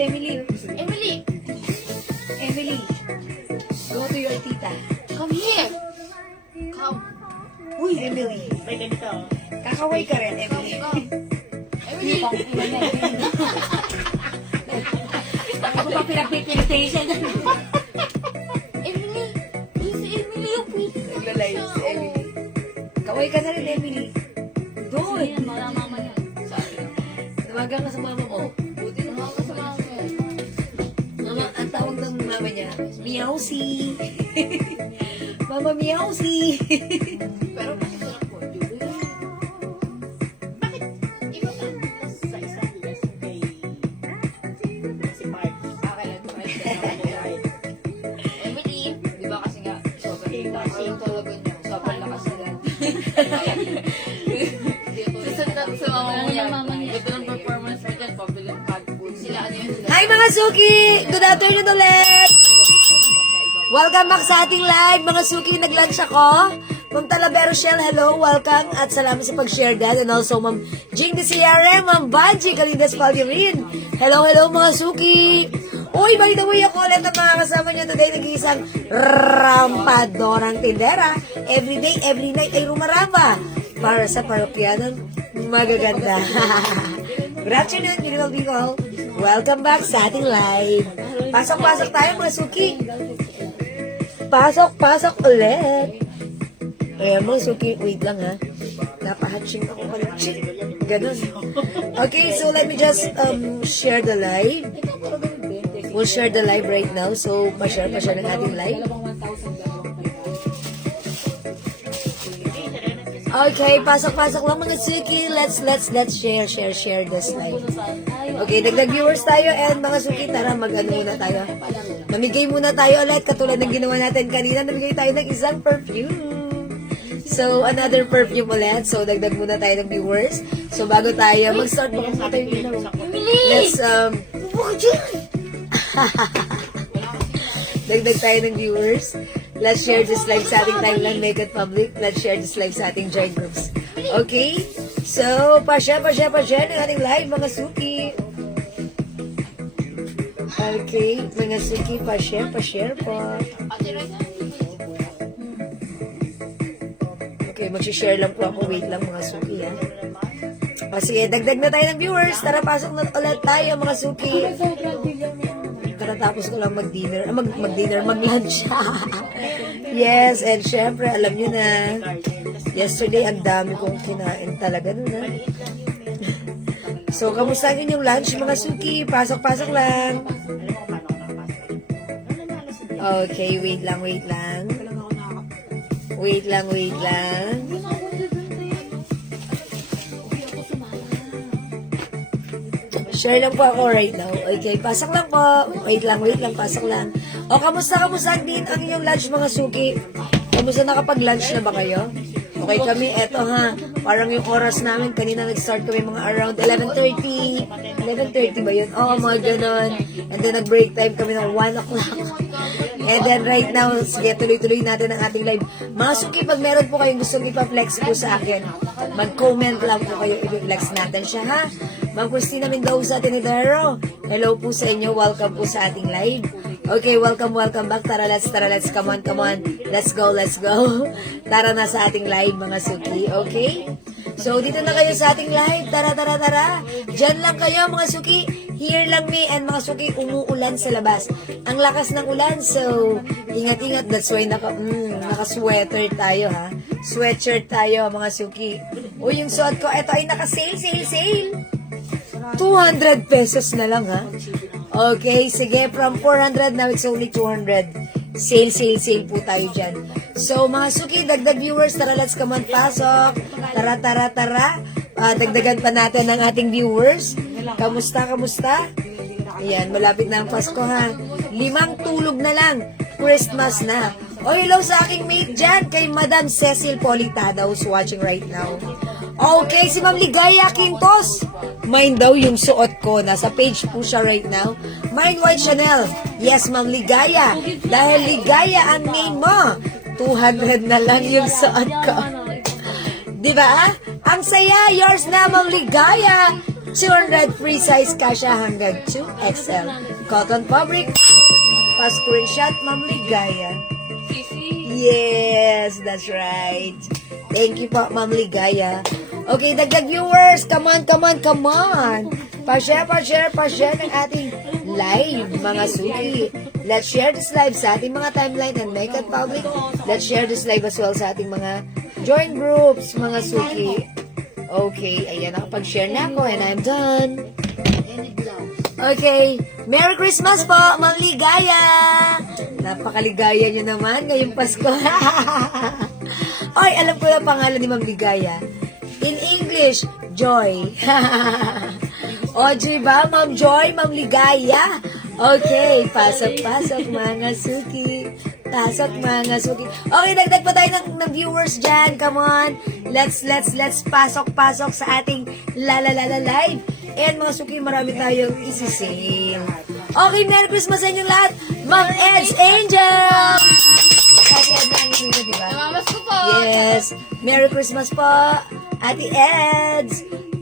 Emily. Emily, Emily. Go to your tita. come here. Come. Uy, Emily. May ganito. Kakaway ka rin, Emily. Come. Emily. Ako pa pinag-pipilitation. Emily. Yes, Emily, yung pretty. Naglalay si Emily. Kaway ka na rin, Emily. Doon. Wala mama niya. Tawagan ka sa mama mo. Buti na ako sa mama niya. Mama, ang tawag ng mama niya, Meowsy. Mama Meowsy. Pero masarap po. Bakit iba pa sa isang US kay si Mark? Okay lang. Emily, di ba kasi nga, sobrang lakas yung talaga niya. Sobrang lakas nila. Susundang sa mama mo yan. Ito ng performance mo dyan, pabiling cat food. Sila ano yun sila. Hi mga Suki! Good afternoon ulit! Welcome back sa ating live. Mga Suki, nag-lunch ako. Ma'am Talavero Shell, hello, welcome. At salamat sa pag-share dyan. And also, Ma'am Jing de Sierra, Ma'am Banji, Kalindas Paldirin. Hello, hello mga Suki! Uy, by the way, ako ulit ang makakasama nyo today. Nag-iisang rampadorang tindera. Every day, every night ay rumaramba. Para sa parokyanang magaganda. Good afternoon, beautiful people. Welcome back sa ating live. Pasok-pasok tayo mga Suki. Pasok-pasok ulit. Ayan mga Suki, wait lang ha. Napahatching ako kanina. Ganun. Okay, so let me just share the live. We'll share the live right now. So, pa-share ng ating live. Okay, pasok-pasok lang mga Suki. Let's share this live. Okay, dagdag viewers tayo and mga Suki, tara mag-ano muna tayo. Namigay muna tayo ulit katulad ng ginawa natin kanina. Namigay tayo ng isang perfume. So, another perfume ulit. So, dagdag muna tayo ng viewers. So, bago tayo mag-start, baka muna tayo let's, dagdag tayo ng viewers. Let's share this live sa ating timeline, make it public. Let's share this live sa ating join groups. Okay? So, pa-share ng ating live, mga Suki. Okay, mga Suki, pa-share po. Okay, mag-share lang po ako. Wait lang, mga Suki, ha? O, sige, dagdag na tayo ng viewers. Tara, pasok na ulit tayo, mga Suki. Karatapos ko lang mag-dinner, mag-lunch. Yes, and syempre, alam nyo na, yesterday, ang dami kong kinain talaga nun, ha? So, kamusta ang inyong lunch, mga Suki? Pasok-pasok lang. Okay, wait lang. Wait lang. Share lang po ako right now. Okay, pasok lang po. Wait lang, pasok lang. O, kamusta din ang inyong lunch, mga Suki? Kamusta, nakapag-lunch na ba kayo? Okay kami, eto ha. Parang yung oras namin, kanina nag-start kami mga around 11:30. 11:30 ba yun? Oo, mga ganon. And then nag-break time kami ng 1 o'clock. And then right now, sige, tuloy-tuloy natin ang ating live. Mga Suki, pag meron po kayong gustong ipa-flex po sa akin, mag-comment lang po kayo, i-flex natin siya, ha? Ma'am Christina Mendoza Tinidero, hello po sa inyo, welcome po sa ating live. Okay, welcome back. Tara, let's, come on. Let's go. Tara na sa ating live, mga Suki, okay? So, dito na kayo sa ating live. Tara. Diyan lang kayo, mga Suki. Here lang me and mga Suki, umuulan sa labas. Ang lakas ng ulan, so, ingat. That's why naka-sweater tayo, ha? Sweatshirt tayo, mga Suki. O, yung suot ko, ito ay naka-sale. 200 pesos na lang, ha? Okay, sige, from 400, now it's only 200. Sale po tayo dyan. So, mga Suki, dagdag viewers, tara, let's come on, pasok. Tara. Dagdagan pa natin ang ating viewers. Kamusta? Ayan, malapit na ang Pasko, ha? 5 tulog na lang. Christmas na. O, hello sa aking mate dyan, kay Madam Cecil Politada, who's watching right now. Okay, si Ma'am Ligaya Quintos. Mine daw yung suot ko. Nasa page po siya right now. Mine White Chanel. Yes, Ma'am Ligaya. Dahil Ligaya ang name mo. 200 na lang yung suot ko. Diba? Ang saya. Yours na, Ma'am Ligaya. 200 free size kasha hanggang 2XL. Cotton fabric, pa-screenshot, Ma'am Ligaya. Yes, that's right. Thank you po, Ma'am Ligaya. Okay, dagdag viewers. Come on, come on, come on. Pa-share ng ating live, mga suki. Let's share this live sa ating mga timeline and make it public. Let's share this live as well sa ating mga join groups, mga suki. Okay, ayan, nakapag-share na ako and I'm done. Okay, Merry Christmas po, Ma'am Ligaya! Napakaligaya nyo naman ngayong Pasko. Ay, alam ko yung pangalan ni Ma'am Ligaya. In English, Joy. O, ba, Ma'am Joy, Ma'am Ligaya? Okay, pasok mga suki. Pasok mga suki. Okay, dagdag pa tayo ng viewers dyan. Come on. Let's pasok sa ating live. And mga suki, marami tayong isi-sale. Okay, Merry Christmas sa inyong lahat. Ma'am Ed's Angel! Ate Ed lang yung dito, diba? Namamas ko po. Yes. Merry Christmas po, Ate Eds.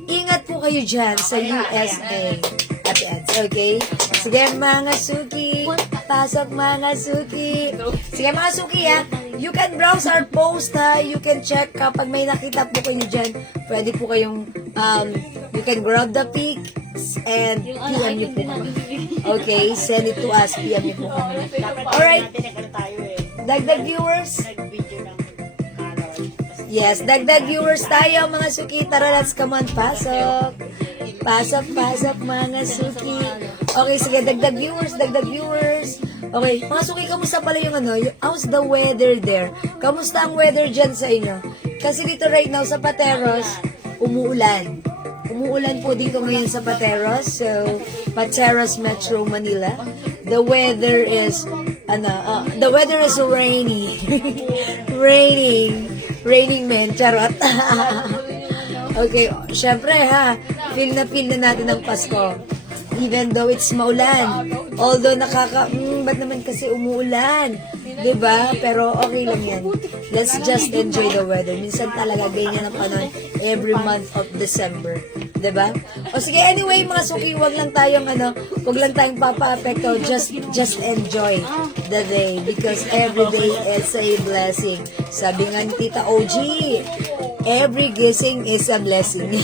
Ingat po kayo dyan sa USA. Ate Eds, okay? Sige mga suki. Pasok mga suki. Sige mga suki ha. You can browse our post ha. You can check kapag may nakita po kayo dyan. Pwede po kayong you can grab the pics and PM nyo po kami. Okay? Send it to us. PM nyo po kami. Alright. Dagdag viewers. Yes, dagdag viewers tayo mga suki. Tara, let's come on. Pasok. Pasok mga suki. Okay, sige, dagdag viewers. Okay, mga suki, kamusta pala yung how's the weather there? Kamusta ang weather dyan sa inyo? Kasi dito right now sa Pateros, umuulan. Umuulan po dito ngayon sa Pateros. So, Pateros, Metro Manila. The weather is rainy. Raining man, charot. Okay, syempre ha, feel na natin ang Pasko. Even though it's maulan. Although ba't naman kasi umuulan? Diba? Pero okay lang yan. Let's just enjoy the weather. Minsan talaga ganyan ang panahon every month of December. Diba? O sige, anyway, mga suki, wag lang tayong papa-apekto. Just enjoy the day because every day is a blessing. Sabi nga ni Tita OG, every gising is a blessing.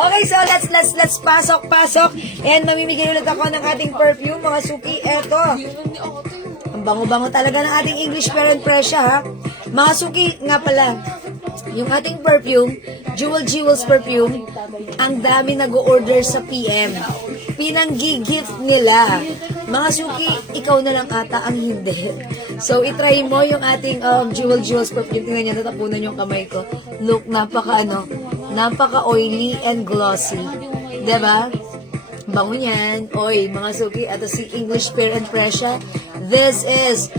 Okay, so let's pasok. And mamimigay ulit ako ng ating perfume, mga suki. Eto. Ang bango-bango talaga ng ating English Parent Presya, ha? Mga suki, nga pala, yung ating perfume, Jewels perfume, ang dami nag-order sa PM. Pinanggi-gift nila. Mga suki, ikaw na lang ata ang hindi. So, itry mo yung ating Jewels perfume. Tingnan niyo, natapunan yung kamay ko. Look, napaka-oily and glossy. Diba? Bango niyan. Oy, mga suki, at si English Parent Presya. This is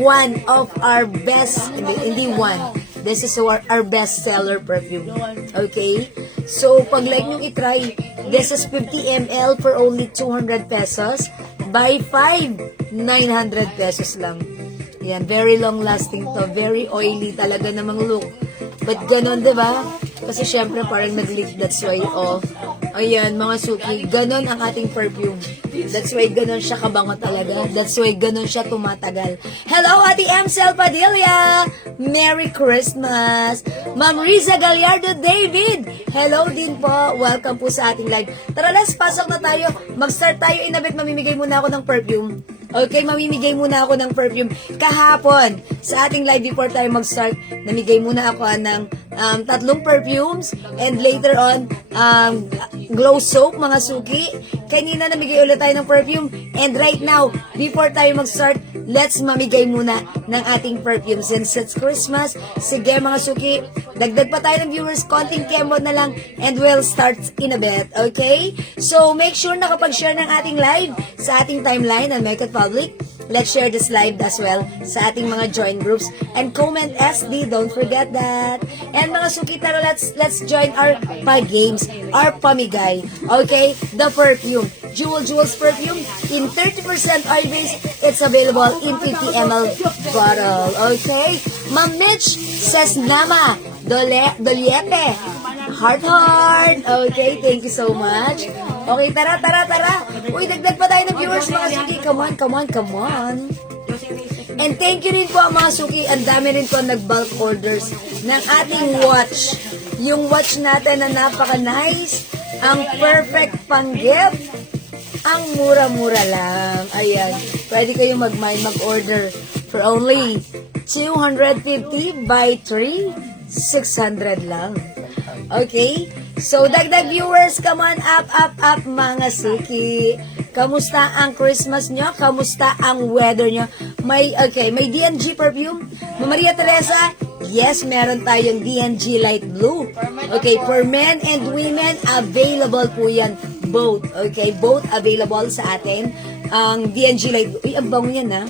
one of our best, hindi one. This is our best seller perfume. Okay? So, pag like nyo itry, this is 50 ml for only 200 pesos. Buy 5, 900 pesos lang. Yan, very long lasting to. Very oily talaga namang look. But ganon, diba? Kasi syempre parang nag-leak, that's why ayan, mga suki, ganon ang ating perfume. That's why ganon siya kabango talaga. That's why ganon siya tumatagal. Hello, Ate Emcel Padilla! Merry Christmas! Ma'am Riza Gallardo David! Hello din po. Welcome po sa ating live. Tara, let's pasok na tayo. Mag-start tayo. Inabit, mamimigay muna ako ng perfume. Okay, mamimigay muna ako ng perfume. Kahapon, sa ating live before tayo mag-start, namigay muna ako ng 3 perfumes and later on, glow soap, mga suki. Kanina namigay ulit tayo ng perfume and right now, before tayo mag-start, let's mamigay muna ng ating perfume. Since it's Christmas, sige mga suki, dagdag pa tayo ng viewers, konting kemo na lang and we'll start in a bit, okay? So, make sure na kapag share ng ating live sa ating timeline and make it public, let's share this live as well sa ating mga join groups and comment SD, don't forget that. And mga suki, tara, let's join our games, our pamigay. Okay, the perfume, Jewels perfume in 30% oil base. It's available in 50 ml bottle. Okay, Ma'am Mitch says nama, Doliete. Heart. Okay, thank you so much. Okay, tara. Uy, dagdag pa tayo ng viewers, mga suki. Come on. And thank you rin po mga suki. Ang dami rin po nag-bulk orders ng ating watch. Yung watch natin na napaka-nice. Ang perfect pang-gift. Ang mura-mura lang. Ayan. Pwede kayo mag-order for only 250 by 3. 600 lang. Okay? So, dagdag viewers, come on, up, mga suki. Kamusta ang Christmas nyo? Kamusta ang weather nyo? May D&G perfume. Maria Teresa, yes, meron tayong D&G Light Blue. Okay, for men and women, available po yan. Both. Okay, both available sa atin. Ang D&G Light Blue. Uy, ang bango yan, ha?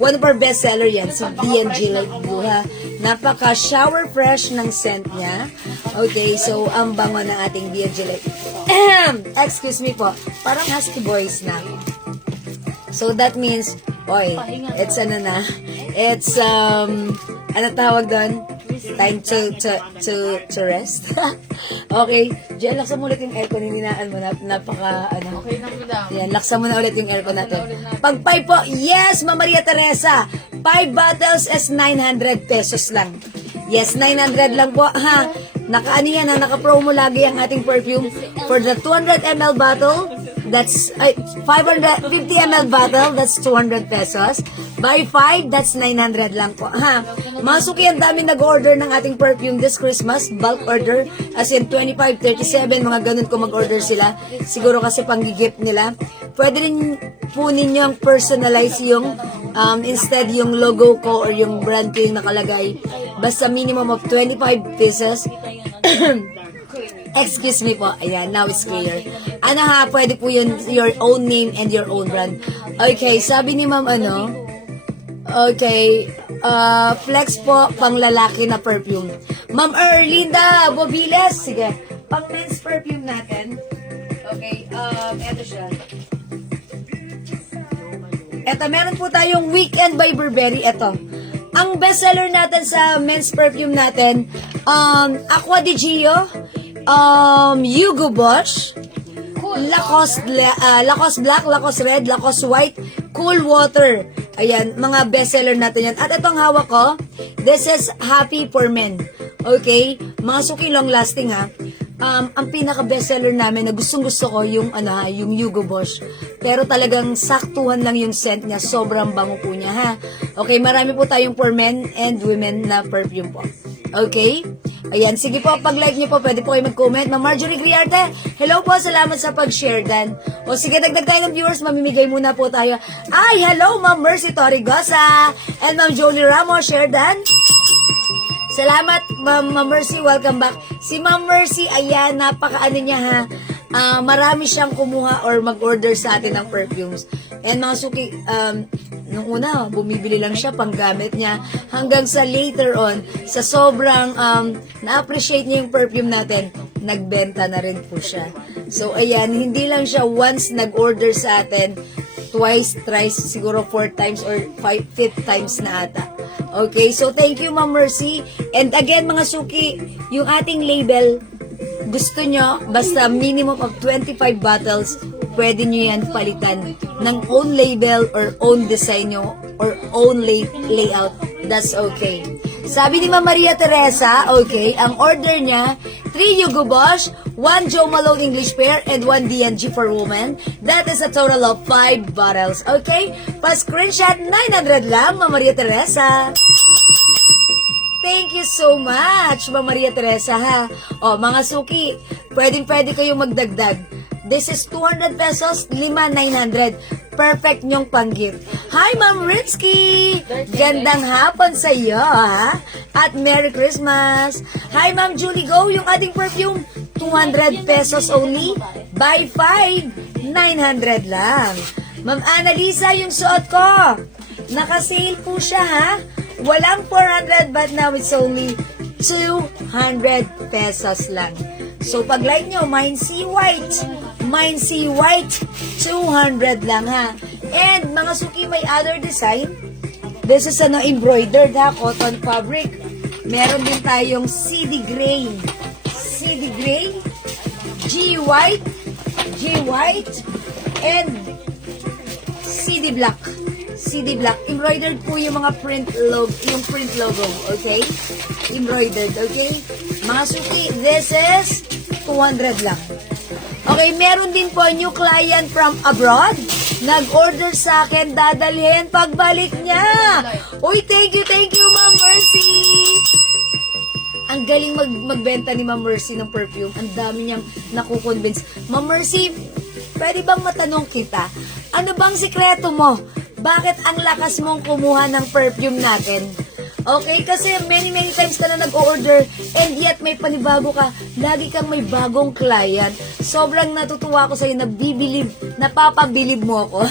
One of our bestseller yan, si D&G Light Blue, ha? Napaka-shower fresh ng scent niya. Okay, so, ang bango ng ating D&G Light. Excuse me po. Parang husky voice na. So, that means, it's ano tawag doon? Time to rest. Okay, Diyan, laksan mo ulit yung aircon, hininaan mo, Okay na po lang. Yan, laksan mo na ulit yung aircon natin. Pag 5 po, yes, Ma Maria Teresa, 5 bottles is 900 pesos lang. Yes, 900 lang po, ha. Naka-promo lagi ang ating perfume. For the 200 ml bottle, that's 550 ml bottle, that's 200 pesos. By 5, that's 900 lang po, ha. Mga suki, ang dami nag-order ng ating perfume this Christmas, bulk order, as in 25, 37, mga ganun kung mag-order sila. Siguro kasi pang-gift nila. Pwede rin po ninyong personalize yung, instead yung logo ko or yung brand ko yung nakalagay. Basta minimum of 25 pieces. Excuse me po. Ayan, now it's clear. Ano ha, pwede po yun, your own name and your own brand. Okay, sabi ni ma'am okay, flex po, pang lalaki na perfume. Ma'am Erlinda Bobiles, sige, pang men's perfume natin. Okay, eto siya. Eto, meron po tayong Weekend by Burberry. Eto. Ang bestseller natin sa men's perfume natin, Aqua di Gio, Hugo Boss, Lacoste Black, Lacoste Red, Lacoste White, Cool Water. Ayan, mga bestseller natin yan. At itong hawak ko, this is Happy for Men. Okay? Mga suki long lasting, ha. Ang pinaka bestseller namin na gustong-gusto ko yung yung Hugo Boss. Pero talagang saktuhan lang yung scent niya, sobrang bango po niya, ha. Okay, marami po tayong for men and women na perfume po. Okay? Ayan, sige po, pag-like niyo po, pwede po kayo mag-comment. Ma'am Marjorie Griarte, hello po, salamat sa pag-share dan. O sige, dagdag tayo ng viewers, mamimigay muna po tayo. Ay, hello, Ma'am Mercy Torrigosa and Ma'am Jolie Ramos, share dan. Salamat, Ma'am Mercy, welcome back. Si Ma'am Mercy, ayan, napakaano niya, ha. Marami siyang kumuha or mag-order sa atin ng perfumes. And mga suki, nung una, bumibili lang siya panggamit niya hanggang sa later on, sa sobrang na-appreciate niya yung perfume natin, nagbenta na rin po siya. So, ayan, hindi lang siya once nag-order sa atin, twice, thrice, siguro 4 times or 5th times na ata. Okay, so thank you, Ma'am Mercy. And again, mga suki, yung ating label, gusto nyo, basta minimum of 25 bottles, pwede nyo yan palitan ng own label or own design nyo or own layout. That's okay. Sabi ni Ma'am Maria Teresa, okay, ang order niya, 3 Hugo Boss, 1 Jo Malone English Pear, and 1 D&G for women. That is a total of 5 bottles. Okay? Pa-screenshot, 900 lang, Ma'am Maria Teresa. Thank you so much, Ma'am Maria Teresa, ha? O, mga suki, pwede kayong magdagdag. This is 200 pesos, 5,900. Perfect nyong pang-gift. Hi, Ma'am Rinsky! Gandang hapon sa iyo, ha? At Merry Christmas! Hi, Ma'am Julie Go, yung ating perfume, 200 pesos only. Buy 5, 900 lang. Ma'am Annalisa, yung suot ko. Naka-sale po siya, ha? Walang 400, but now it's only 200 pesos lang. So, pag-like nyo, mine see white. Mine see white, 200 lang, ha. And, mga suki, may other design. This is embroidered, ha, cotton fabric. Meron din tayong CD Gray. CD Gray, G White, and CD Black. CD Black. Embroidered po yung mga print logo, okay? Embroidered, okay? Mga suki, this is 200 lang. Okay, meron din po new client from abroad. Nag-order sa akin, dadalhin pagbalik niya. Uy, thank you, Ma'am Mercy. Ang galing magbenta ni Ma'am Mercy ng perfume. Ang dami niyang nakukonvince. Ma'am Mercy, pwede bang matanong kita? Ano bang sikreto mo? Bakit ang lakas mong kumuha ng perfume natin? Okay, kasi many times ka na nag-order and yet may panibago ka. Lagi kang may bagong client. Sobrang natutuwa ako sa'yo, napapabilib mo ako.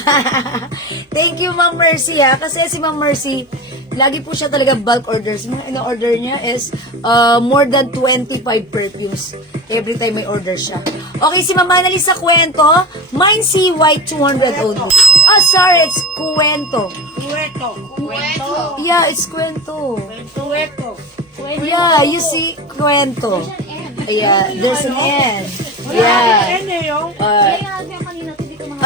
Thank you, Ma'am Mercy, ha? Kasi si Ma'am Mercy, lagi po siya talaga bulk orders. Mga ina-order niya is more than 25 perfumes every time may order siya. Okay, si Ma'am Annalise sa kwento, mine si White 200 only. Oh, sorry, it's Cuento. Kwento. Yeah, it's Cuento. Kwento. Yeah, you see, Cuento. Yeah, there's an N. Yeah.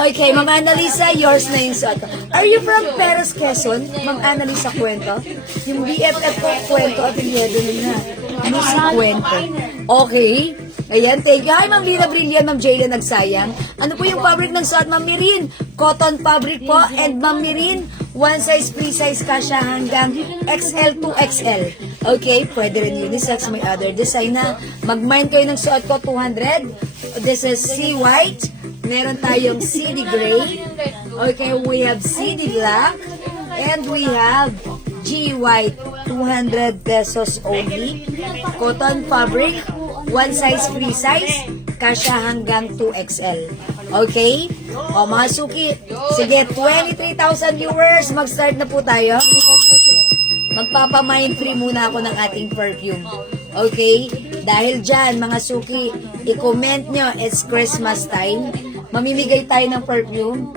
Okay, Ma'am Annalisa, yours na yung suot. Are you from Peros, Quezon? Ma'am Annalisa Cuento? Yung BFF ko, Cuento, apelyido nila. Ano si Cuento? Okay. Ayan, thank you. Hi, Ma'am Lina Brilliant, Ma'am Jayla Nagsayang. Ano po yung fabric ng suot, Ma'am Mirin? Cotton fabric po. And Ma'am Mirin, one size, free size ka siya hanggang XL to XL. Okay, pwede rin unisex. May other design na. Mag-mind kayo ng suot ko, 200. This is C White. Meron tayong CD Gray. Okay, we have CD Black. And we have G White, 200 pesos only. Cotton fabric, one size, free size. Kasya hanggang 2XL. Okay? O mga suki, sige, 23,000 viewers. Mag-start na po tayo. Magpapamind free muna ako ng ating perfume. Okay? Dahil dyan, mga suki, i-comment nyo, it's Christmas time. Mamimigay tayo ng perfume.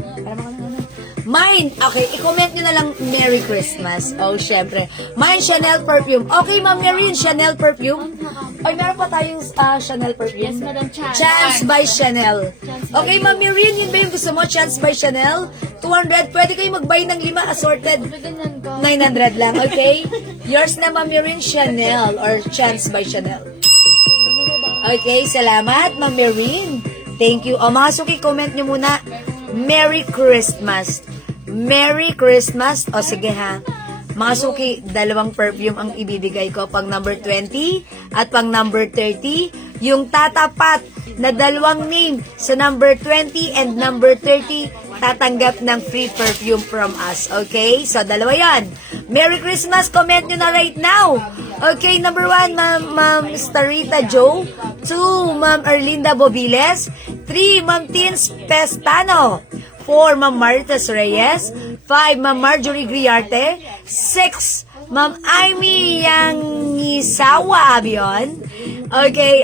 Mine, okay, i-comment nyo na lang Merry Christmas. Oh, syempre. Mine, Chanel perfume. Okay, Ma'am Marin, Chanel perfume. Ay, meron pa tayong Chanel perfume. Yes, Madam Chan. Chance by Chanel. Okay, Ma'am Marin, yun ba yung gusto mo? Chance by Chanel? 200. Pwede kayo mag-buy ng 5 assorted. 900 lang, okay? Yours na, Ma'am Marin, Chanel or Chance by Chanel. Okay, salamat, Ma'am Marin. Thank you. O, mga suki, comment nyo muna. Merry Christmas. Merry Christmas. O, sige ha. Mga suki, 2 perfume ang ibibigay ko. Pang number 20 at pang number 30. Yung tatapat na 2 name sa number 20 and number 30, tatanggap ng free perfume from us. Okay? So, 2 yan. Merry Christmas. Comment nyo na right now. Okay, number 1, Ma'am Starita Joe. 2, Ma'am Erlinda Bobiles. 3, Ma'am Tins Pestano. 4, Ma'am Marites Reyes. 5, Ma'am Marjorie Griarte. 6, Ma'am Amy Yangisawa Abion. Okay,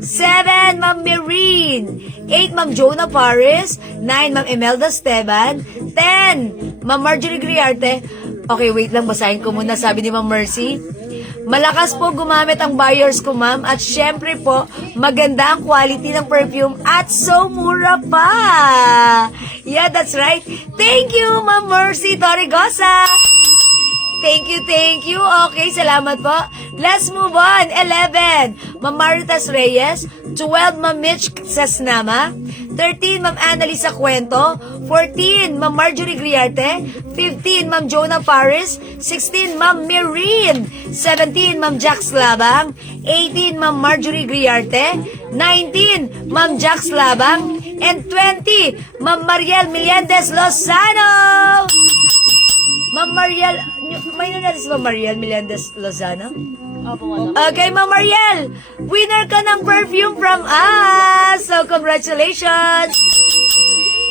7, Ma'am Marine. 8, Ma'am Jonah Paris. 9, Ma'am Imelda Esteban. 10, Ma'am Marjorie Griarte. Okay, wait lang, basahin ko muna. Sabi ni Ma'am Mercy, malakas po gumamit ang buyers ko, ma'am. At syempre po, maganda ang quality ng perfume at so mura pa. Yeah, that's right. Thank you, Ma'am Mercy Torrigosa. Thank you. Okay, salamat po. Let's move on. 11, Ma'am Maritas Reyes. 12, Ma'am Mitch Sasnama. 13, Ma'am Annalisa Cuento. 14, Ma'am Marjorie Griarte. 15, Ma'am Jonah Paris. 16, Ma'am Mireen. 17, Ma'am Jax Labang. 18, Ma'am Marjorie Griarte. 19, Ma'am Jax Labang. And 20, Ma'am Mariel Melendez Lozano. Ma'am Mariel, may nangyari si Ma'am Mariel Melendez Lozano? Okay, Ma'am Mariel, winner ka ng perfume from us. So, congratulations.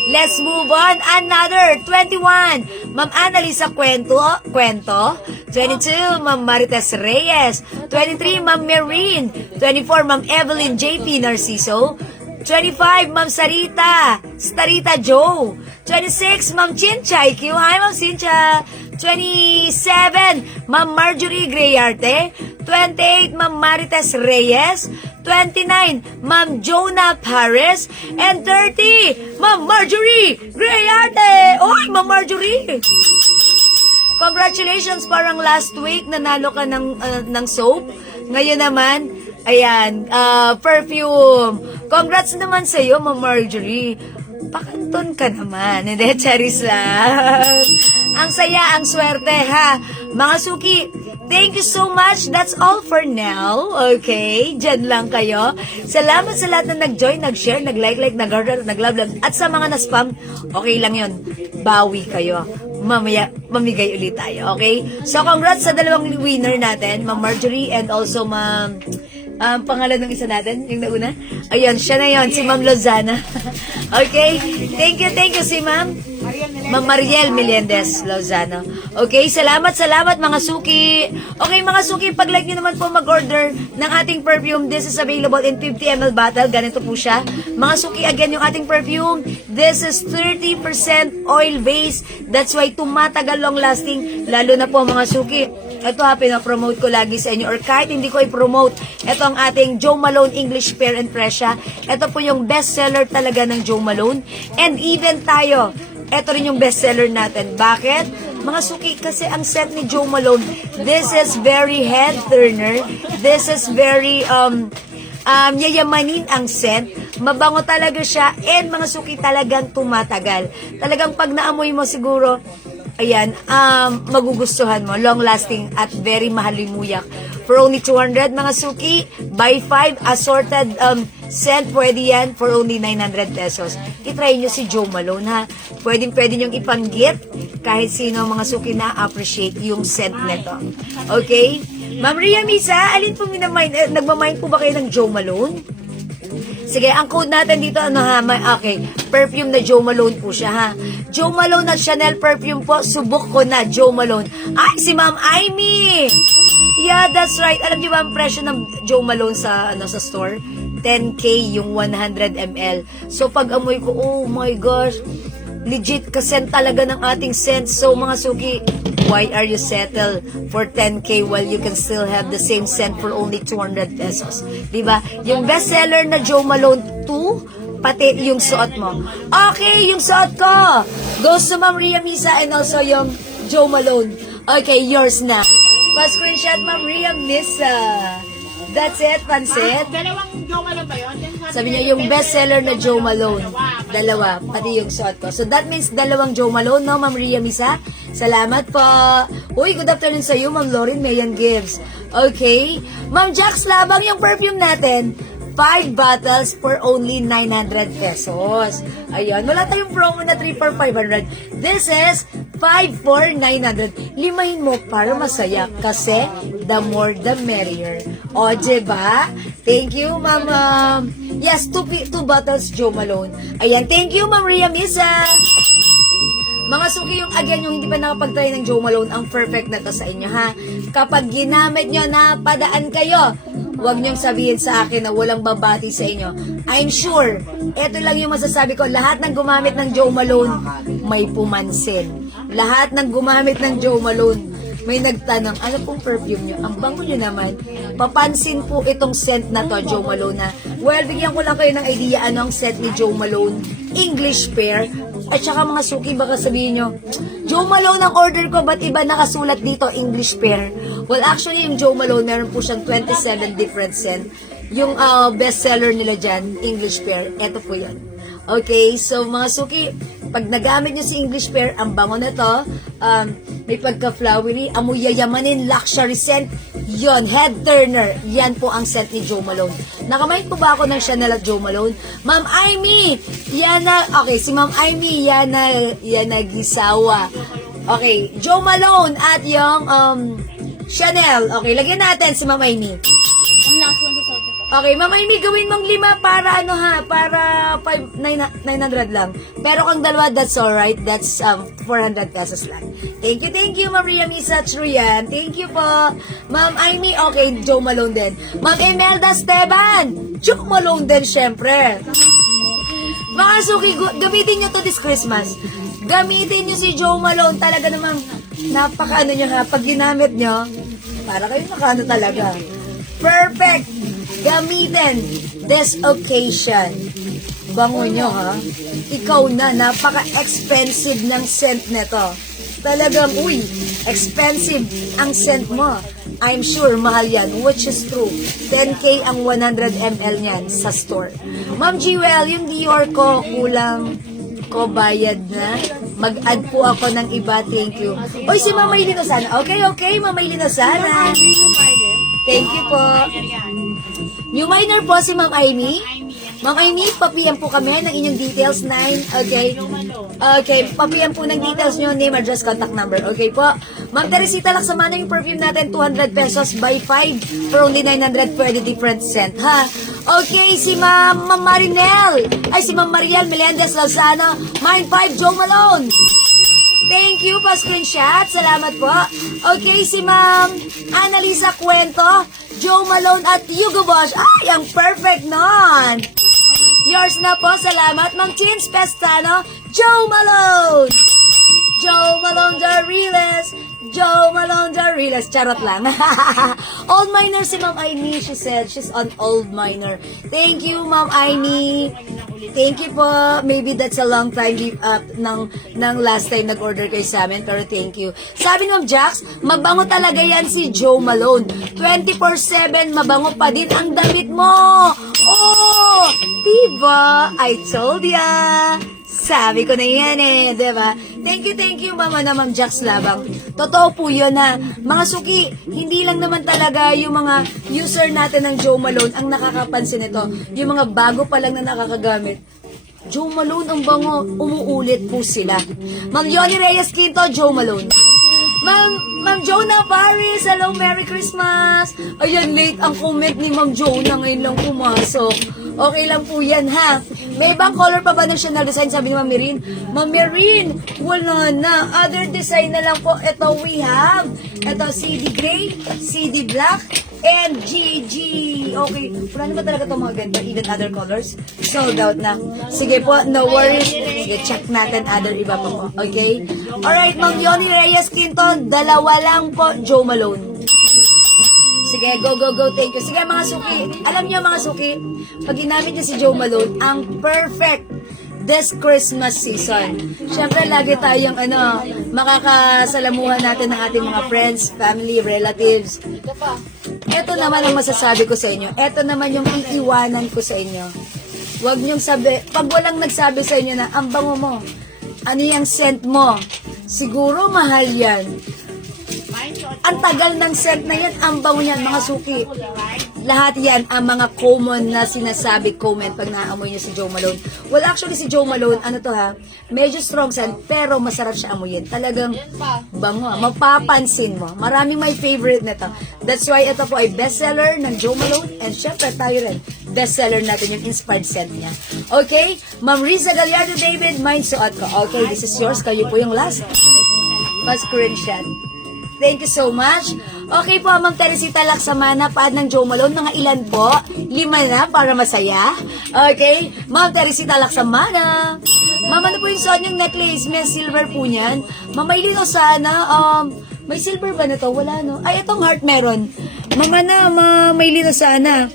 Let's move on. Another 21, Ma'am Annalisa Cuento. 22, Ma'am Marites Reyes. 23, Ma'am Marine. 24, Ma'am Evelyn JP Narciso. 25, Ma'am Starita Joe. 26, Ma'am Chincha IQ. Hi, Ma'am Chincha. 27, Ma'am Marjorie Greyarte. 28, Ma'am Marites Reyes. 29, Ma'am Jonah Paris. And 30, Ma'am Marjorie Greyarte. Oy, Ma'am Marjorie! Congratulations, parang last week nanalo ka ng soap. Ngayon naman, ayan, perfume. Congrats naman sa iyo, Ma'am Marjorie. Pakanton ka naman. Hindi, charis lang. Ang saya, ang swerte, ha? Mga suki, thank you so much. That's all for now. Okay? Diyan lang kayo. Salamat sa lahat na nag-join, nag-share, nag-like, nag-heart, nag-love. At sa mga na-spam, okay lang yun. Bawi kayo. Mamaya, mamigay ulit tayo. Okay? So, congrats sa dalawang winner natin, Ma'am Marjorie and also Ma'am... pangalan ng isa natin, yung nauna. Ayun, siya na yon, si Ma'am Lozana. Okay? Thank you, si Ma'am Mariel Melendez Lozano. Okay, salamat mga suki. Okay, mga suki, pag-like nyo naman po mag-order ng ating perfume. This is available in 50 ml bottle. Ganito po siya. Mga suki, again, yung ating perfume, this is 30% oil-based. That's why tumatagal long-lasting, lalo na po mga suki. Ito ha, pinapromote ko lagi sa inyo, or kahit hindi ko i-promote, ito ang ating Jo Malone English Pear and Fresha. Ito po yung bestseller talaga ng Jo Malone. And even tayo, ito rin yung bestseller natin. Bakit? Mga suki, kasi ang scent ni Jo Malone, this is very head turner. This is very, yayamanin ang scent. Mabango talaga siya. And mga suki, talagang tumatagal. Talagang pag naamoy mo siguro, ayan, magugustuhan mo. Long lasting at very mahalimuyak. For only 200, mga suki, buy 5 assorted scent, pwede yan for only 900 pesos. I-try nyo si Jo Malone, ha? Pwede nyong ipanggit kahit sino mga suki na appreciate yung scent nito. Okay? Ma'am Ria Misa, alin po nagmamind po ba kayo ng Jo Malone? Sige, ang code natin dito, okay, perfume na Jo Malone po siya, ha? Jo Malone at Chanel perfume po, subok ko na, Jo Malone. Ay, si Ma'am Aimee! Yeah, that's right. Alam niyo ba ang presyo ng Jo Malone sa store? 10K yung 100 ml. So, pag amoy ko, oh my gosh, legit kasent talaga ng ating scent. So, mga suki, why are you settle for 10K while you can still have the same scent for only 200 pesos? Diba? Yung bestseller na Jo Malone 2, pati yung suot mo. Okay, yung suot ko goes to Ma'am Ria Misa and also yung Jo Malone. Okay, yours na. Pa-screenshot, Ma'am Ria Misa. That's it, pansit. Dalawang Jo Malone ba yun? Sabi niya, yung bestseller na Jo Malone. Dalawa, pati yung suot ko. So, that means dalawang Jo Malone, no, Ma'am Ria Misa? Salamat po. Uy, good afternoon sa iyo, Ma'am Lauren Mayan Gibbs. Okay. Ma'am Jax, labang yung perfume natin. 5 bottles for only 900 pesos. Ayun, wala tayong promo na 3 for 500. This is 5 for 900. Limahin mo para masaya kasi the more the merrier. O, diba? Thank you, Ma'am. Yes, 2 bottles Jo Malone. Ayan, thank you, Ma'am Ria Misa. Mga suki, yung again, yung hindi pa nakapag-try ng Jo Malone, ang perfect na to sa inyo, ha? Kapag ginamit nyo, napadaan kayo, huwag niyong sabihin sa akin na walang babati sa inyo. I'm sure, eto lang yung masasabi ko, lahat ng gumamit ng Jo Malone, may pumansin. Lahat ng gumamit ng Jo Malone, may nagtanong, ano pong perfume nyo? Ang bango nyo naman. Papansin po itong scent na to, Jo Malone, na. Well, bigyan ko lang kayo ng idea anong scent ni Jo Malone. English Pear. At saka mga suki, baka sabihin nyo, Jo Malone ang order ko, ba't iba nakasulat dito, English Pear? Well, actually, yung Jo Malone, meron po siyang 27 different scent. Yung bestseller nila dyan, English Pear, eto po yan. Okay, so mga suki, pag nagamit nyo si English Pear, ang bango na to, may pagka-flowery, amoy yayamanin, luxury scent, yon, head turner, yan po ang scent ni Jo Malone. Nakamahit po ba ako ng Chanel at Jo Malone? Ma'am Aimee, yan na, okay, si Ma'am Aimee, yan na gisawa. Okay, Jo Malone at yung Chanel. Okay, lagyan natin si Ma'am Aimee. Ang last one sa suot ko. Okay, Ma'am Aimee, gawin mong 5 para para 900 lang. Pero kung dalawa, that's alright. That's 400 pesos lang. Thank you, Ma'am Ria Misa. True yan. Thank you po. Ma'am Aimee, okay, Jo Malone din. Ma'am Imelda Esteban, Jo Malone din, syempre. Mga suki, gamitin nyo to this Christmas. Gamitin nyo si Jo Malone. Talaga namang Napaka ano nyo ha, pag ginamit nyo, para kayo nakano talaga. Perfect! Gamitin this occasion. Bango nyo ha. Ikaw na, napaka-expensive ng scent nito. Talagang, uy, expensive ang scent mo. I'm sure, mahal yan, which is true. 10K ang 100 ml niyan sa store. Ma'am Jewel, yung Dior ko, kulang ko bayad na. Mag-add po ako ng iba, thank you. Uy, si Ma'am Maylin Osana. Okay, Ma'am Maylin Osana. Thank you po. New minor po si Ma'am Amy. Ma'am Amy, papiyan po kami ng inyong details, 9. Okay. Okay, papiyan po ng details nyo, name, address, contact number. Okay po. Ma'am Teresita, laksamana yung perfume natin, 200 pesos by 5 for only 900 for the different scent, ha? Okay, si Ma'am Marinel. Ay, si Ma'am Mariel Melendez Lozano. Mine 5, Joe Malone. Thank you pa screenshot. Salamat po. Okay, si Ma'am Annalisa Cuento, Joe Malone at Hugo Boss. Ay, ang perfect nun. Yours na po. Salamat. Ma'am Chins Pestano, Joe Malone. Joe Malone Dariles. Joe Malone Dariles. Charot lang. Old Miner si Ma'am Aini. She said she's on Old Miner. Thank you, Ma'am Aini. Thank you po. Maybe that's a long time ng last time nag-order kayo sa amin. Pero thank you. Sabi ni Ma'am Jax, mabango talaga yan si Joe Malone. 24/7, mabango pa din ang damit mo. Oh! Diba? I told ya. Sabi ko na yan eh, diba? Thank you, Mama na Ma'am Jax Labang. Totoo po yun ha. Mga suki, hindi lang naman talaga yung mga user natin ng Joe Malone ang nakakapansin nito. Yung mga bago pa lang na nakakagamit. Joe Malone ang bango, umuulit po sila. Ma'am Yoni Reyes Quinto, Joe Malone. Ma'am Jonah Paris, hello, Merry Christmas. Ayan, late ang comment ni Ma'am Jonah, ngayon lang pumasok. Okay lang po yan, ha? May ibang color pa ba ng Chanel design? Sabi ni Ma'am Mirin. Ma'am Mirin, wala na. Other design na lang po. Ito we have. Ito, CD Gray, CD Black, and GG. Okay. Wala na ba talaga itong mga ganda? Even other colors? Sold out na. Sige po, no worries. Sige, check natin other iba pa po. Okay? Alright, Ma'am Yoni Reyes Quinto, dalawa lang po, Joe Malone. Sige, go. Thank you. Sige, mga suki. Alam niyo, mga suki, pag ginamit niyo si Joe Malone, ang perfect this Christmas season. Siyempre, lagi tayong makakasalamuhan natin ng ating mga friends, family, relatives. Ito naman ang masasabi ko sa inyo. Ito naman yung iiwanan ko sa inyo. Huwag niyong pag walang nagsabi sa inyo na, ang bango mo, ano yung scent mo, siguro mahal yan. Ang tagal ng scent na yan, ang bango yan, mga suki. Lahat yan ang mga common na sinasabi comment pag naamoy niyo si Joe Malone. Well, actually si Joe Malone, medyo strong scent, pero masarap siya amuyin. Talagang bango, mapapansin mo. Maraming my favorite nito. That's why ito po ay bestseller ng Joe Malone, and syempre tayo rin, bestseller natin yung inspired scent niya. Okay? Ma'am Riza Gallardo David, mine suot ko. Okay, this is yours. Kayo po yung last. Pa-screenshot. Thank you so much. Okay po, Ma'am Teresita Laksamana, paad ng Joe Malone. Mga ilan po? 5 na para masaya. Okay? Ma'am Teresita Laksamana. Ma'am, ano po yung suot niyang necklace? May silver po niyan. Ma'am Maylin Osana, may silver ba na to? Wala, no? Ay, itong heart meron. Ma'am Maylin Osana.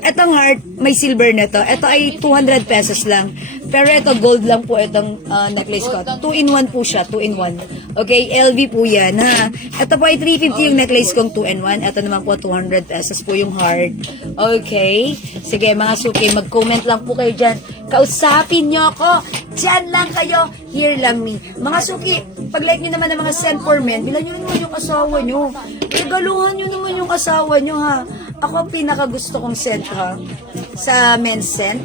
Etong heart, may silver na to. Ito ay 200 pesos lang. Pero ito, gold lang po itong necklace ko. 2-in-1 po siya, 2-in-1. Okay, LV po yan, ha. Ito po ay 350 yung necklace kong 2-in-1. Ito naman po, 200 pesos po yung heart. Okay? Sige, mga suki, mag-comment lang po kayo dyan. Kausapin nyo ako. Dyan lang kayo. Here lang me. Mga suki, pag-like nyo naman ng mga scent for men, bilan nyo naman yung asawa nyo. Regaluhan nyo naman yung asawa nyo, ha. Ako ang pinakagusto kong scent, ha, sa men's scent,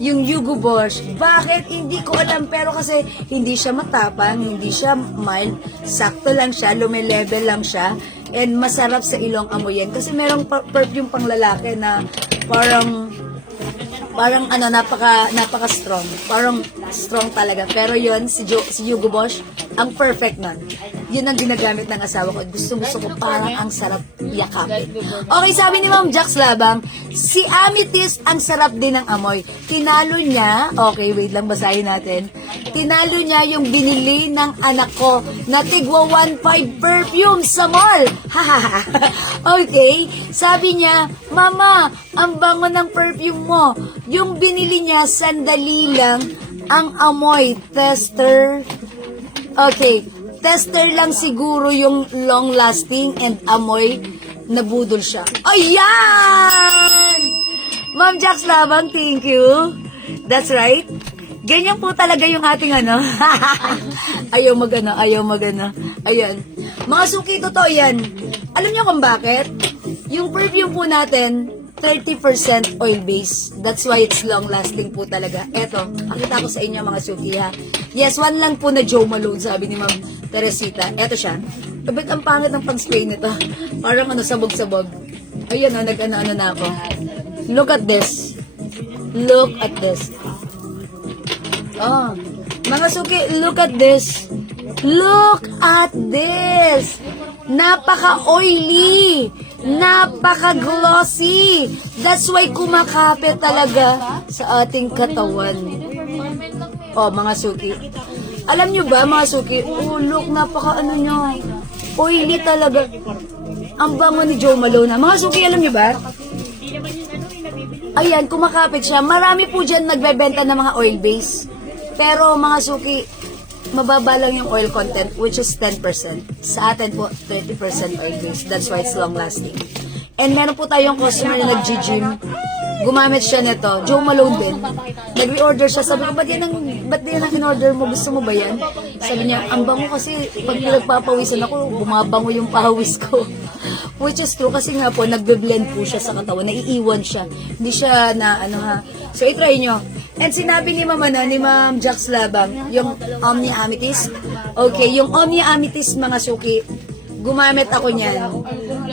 yung Hugo Boss. Bakit? Hindi ko alam, pero kasi hindi siya matapang, hindi siya mild, sakto lang siya, lume-level lang siya, and masarap sa ilong amoyin. Kasi merong perfume pang lalaki na parang napaka strong. Parang strong talaga. Pero yun, si Hugo Boss, ang perfect nun. Yun ang ginagamit ng asawa ko. Gusto ko parang ang sarap yakapin. Okay, sabi ni Ma'am Jax Labang, si Amethyst ang sarap din ng amoy. Tinalo niya, okay, wait lang, basahin natin. Tinalo niya yung binili ng anak ko na tigwa 1.5 perfume sa mall. Okay, sabi niya, Mama, ang bango ng perfume mo. Yung binili niya, sandali lang ang amoy. Tester. Okay, tester lang siguro yung long lasting and amoy, nabudol siya. Ayan! Ma'am Jax Labang, thank you. That's right. Ganyan po talaga yung ating ano. Ayaw magana. Ayan. Mga suki, totoo yan. Alam niyo kung bakit? Yung perfume po natin, 30% oil base. That's why it's long lasting po talaga. Eto, pakita ko sa inyo mga suki ha. Yes, one lang po na Joe Malone, sabi ni Ma'am Teresita. Eto siya. Kabit ang pangit ng pang-spray nito. Parang sabog-sabog. Ayan o, nag-ano na ako. Look at this. Look at this. Oh, mga suki, look at this. Look at this. Napaka-oily. Napaka-glossy. That's why kumakapit talaga sa ating katawan. Oh, mga suki. Alam nyo ba, mga suki, look, napaka-ano nyo. Oily talaga. Ang bango ni Joe Malone. Mga suki, alam nyo ba? Ayan, kumakapit siya. Marami po dyan nagbebenta ng mga oil base. Pero mga suki, mababa lang yung oil content, which is 10%. Sa atin po, 30% oil base. That's why it's long lasting. And meron po tayong customer na nag-gym. Gumamit siya nito. Joe Malone din. Nag-reorder siya. Sabi ko, ba't yan ang in-order mo? Gusto mo ba yan? Sabi niya, ang bango kasi pag pinagpapawisan ako, bumabango yung pawis ko. Which is true kasi nga po, nagbe-blend po siya sa katawan. Naiiwan siya. Hindi siya na ano ha. So, itry nyo. And sinabi ni Mama na, ni Ma'am Jax Labang, yung Omni Amethyst. Okay, yung Omni Amethyst, mga suki, gumamit ako niyan.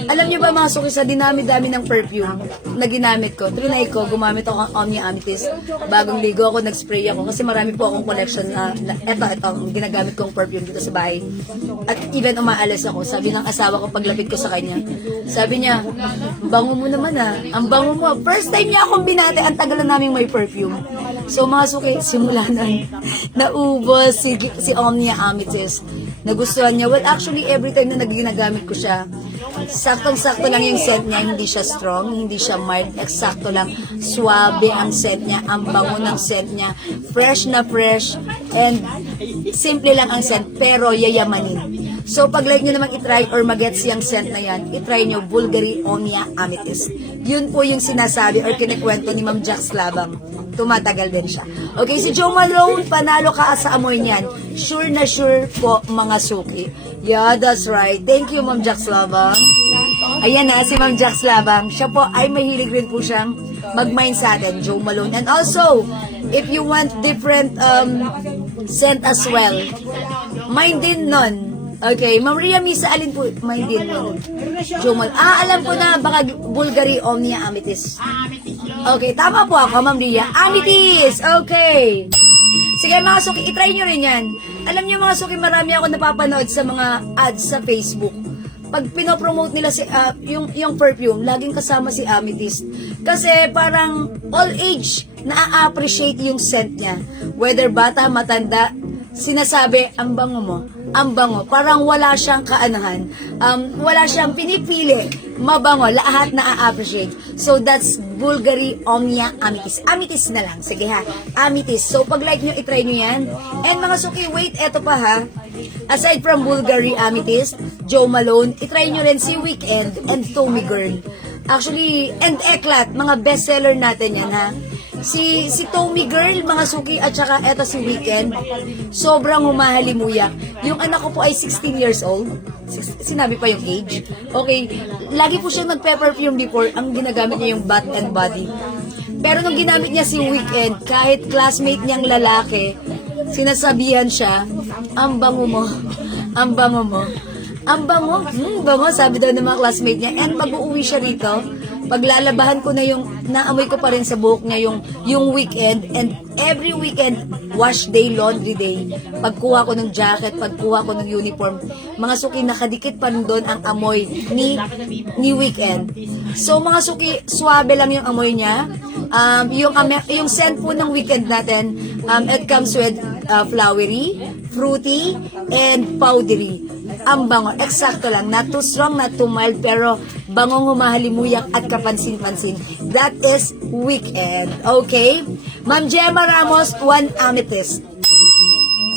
Alam niyo ba mga suki, sa dinami-dami ng perfume na ginamit ko, trinay ko, gumamit ako ng Omni Amethyst. Bagong ligo ako, nag-spray ako kasi marami po akong collection na eto, ang ginagamit kong perfume dito sa bahay. At even umaalis ako, sabi ng asawa ko paglapit ko sa kanya, sabi niya, bango mo naman ang bango mo. First time niya akong binate, ang tagal na naming may perfume. So mga suki, simula nun, naubos si Omni Amethyst. Nagustuhan niya. Well, actually, every time na naginagamit ko siya, saktong-sakto lang yung scent niya, hindi siya strong, hindi siya mild, eksakto lang, suabe ang scent niya, ang bango ng scent niya, fresh na fresh, and simple lang ang scent, pero yayamanin. So, pag like nyo naman itry or magets yung scent na yan, itry nyo Bulgari Omnia Amethyst. Yun po yung sinasabi or kinikwento ni Ma'am Jax Labang. Tumatagal din siya. Okay, si Joe Malone, panalo ka sa amoy niyan. Sure na sure po, mga suki. Yeah, that's right. Thank you, Ma'am Jax Labang. Ayan na, si Ma'am Jax Labang. Siya po ay mahilig rin po siyang mag-mine sa atin, Joe Malone. And also, if you want different scent as well, mine din nun. Okay, Ma'am Ria Misa, alin po? Mine din nun. Joe Malone. Alam ko na, baka Bulgari Omnia Amethyst. Okay, tama po ako, Ma'am Ria. Amethyst! Okay. Sige mga suki, itry nyo rin yan. Alam nyo mga suki, marami ako napapanood sa mga ads sa Facebook. Pag pinopromote nila yung perfume, laging kasama si Amethyst. Kasi parang all age, na-appreciate yung scent niya. Whether bata, matanda, sinasabi, ang bango mo. Ang bango. Parang wala siyang kaanahan. Wala siyang pinipili. Mabango. Lahat na-appreciate. So, that's Bulgari Omnia Amethyst. Amethyst na lang. Sige ha. Amethyst. So, pag like nyo, itry nyo yan. And mga suki, wait, eto pa ha. Aside from Bulgari Amethyst, Joe Malone, itry nyo rin si Weekend and Tommy Girl. Actually, and Eklat, mga bestseller natin yan ha. Si Tommy Girl, mga suki, at saka eto si Weekend, sobrang humahalimuyak. Yung anak ko po ay 16 years old. Sinabi pa yung age. Okay, lagi po siyang nagpe-perfume before. Ang ginagamit niya yung Bath and Body. Pero nung ginamit niya si Weekend, kahit classmate niyang lalaki, sinasabihan siya, ang bango mo, ang bango mo. Ang bango, bango, sabi daw ng mga classmate niya. And mag-uuwi siya rito, paglalabahan ko na yung, naamoy ko pa rin sa buhok niya yung weekend, and every weekend, wash day, laundry day, pagkuha ko ng jacket, pagkuha ko ng uniform, mga suki, nakadikit pa rin doon ang amoy ni weekend. So, mga suki, suabe lang yung amoy niya. Yung scent po ng weekend natin, it comes with flowery, fruity, and powdery. Ang bango, eksakto lang, not too strong, not too mild, pero bangong humahalimuyak at kapansin-pansin. That is weekend. Okay? Ma'am Gemma Ramos, 1 amethyst.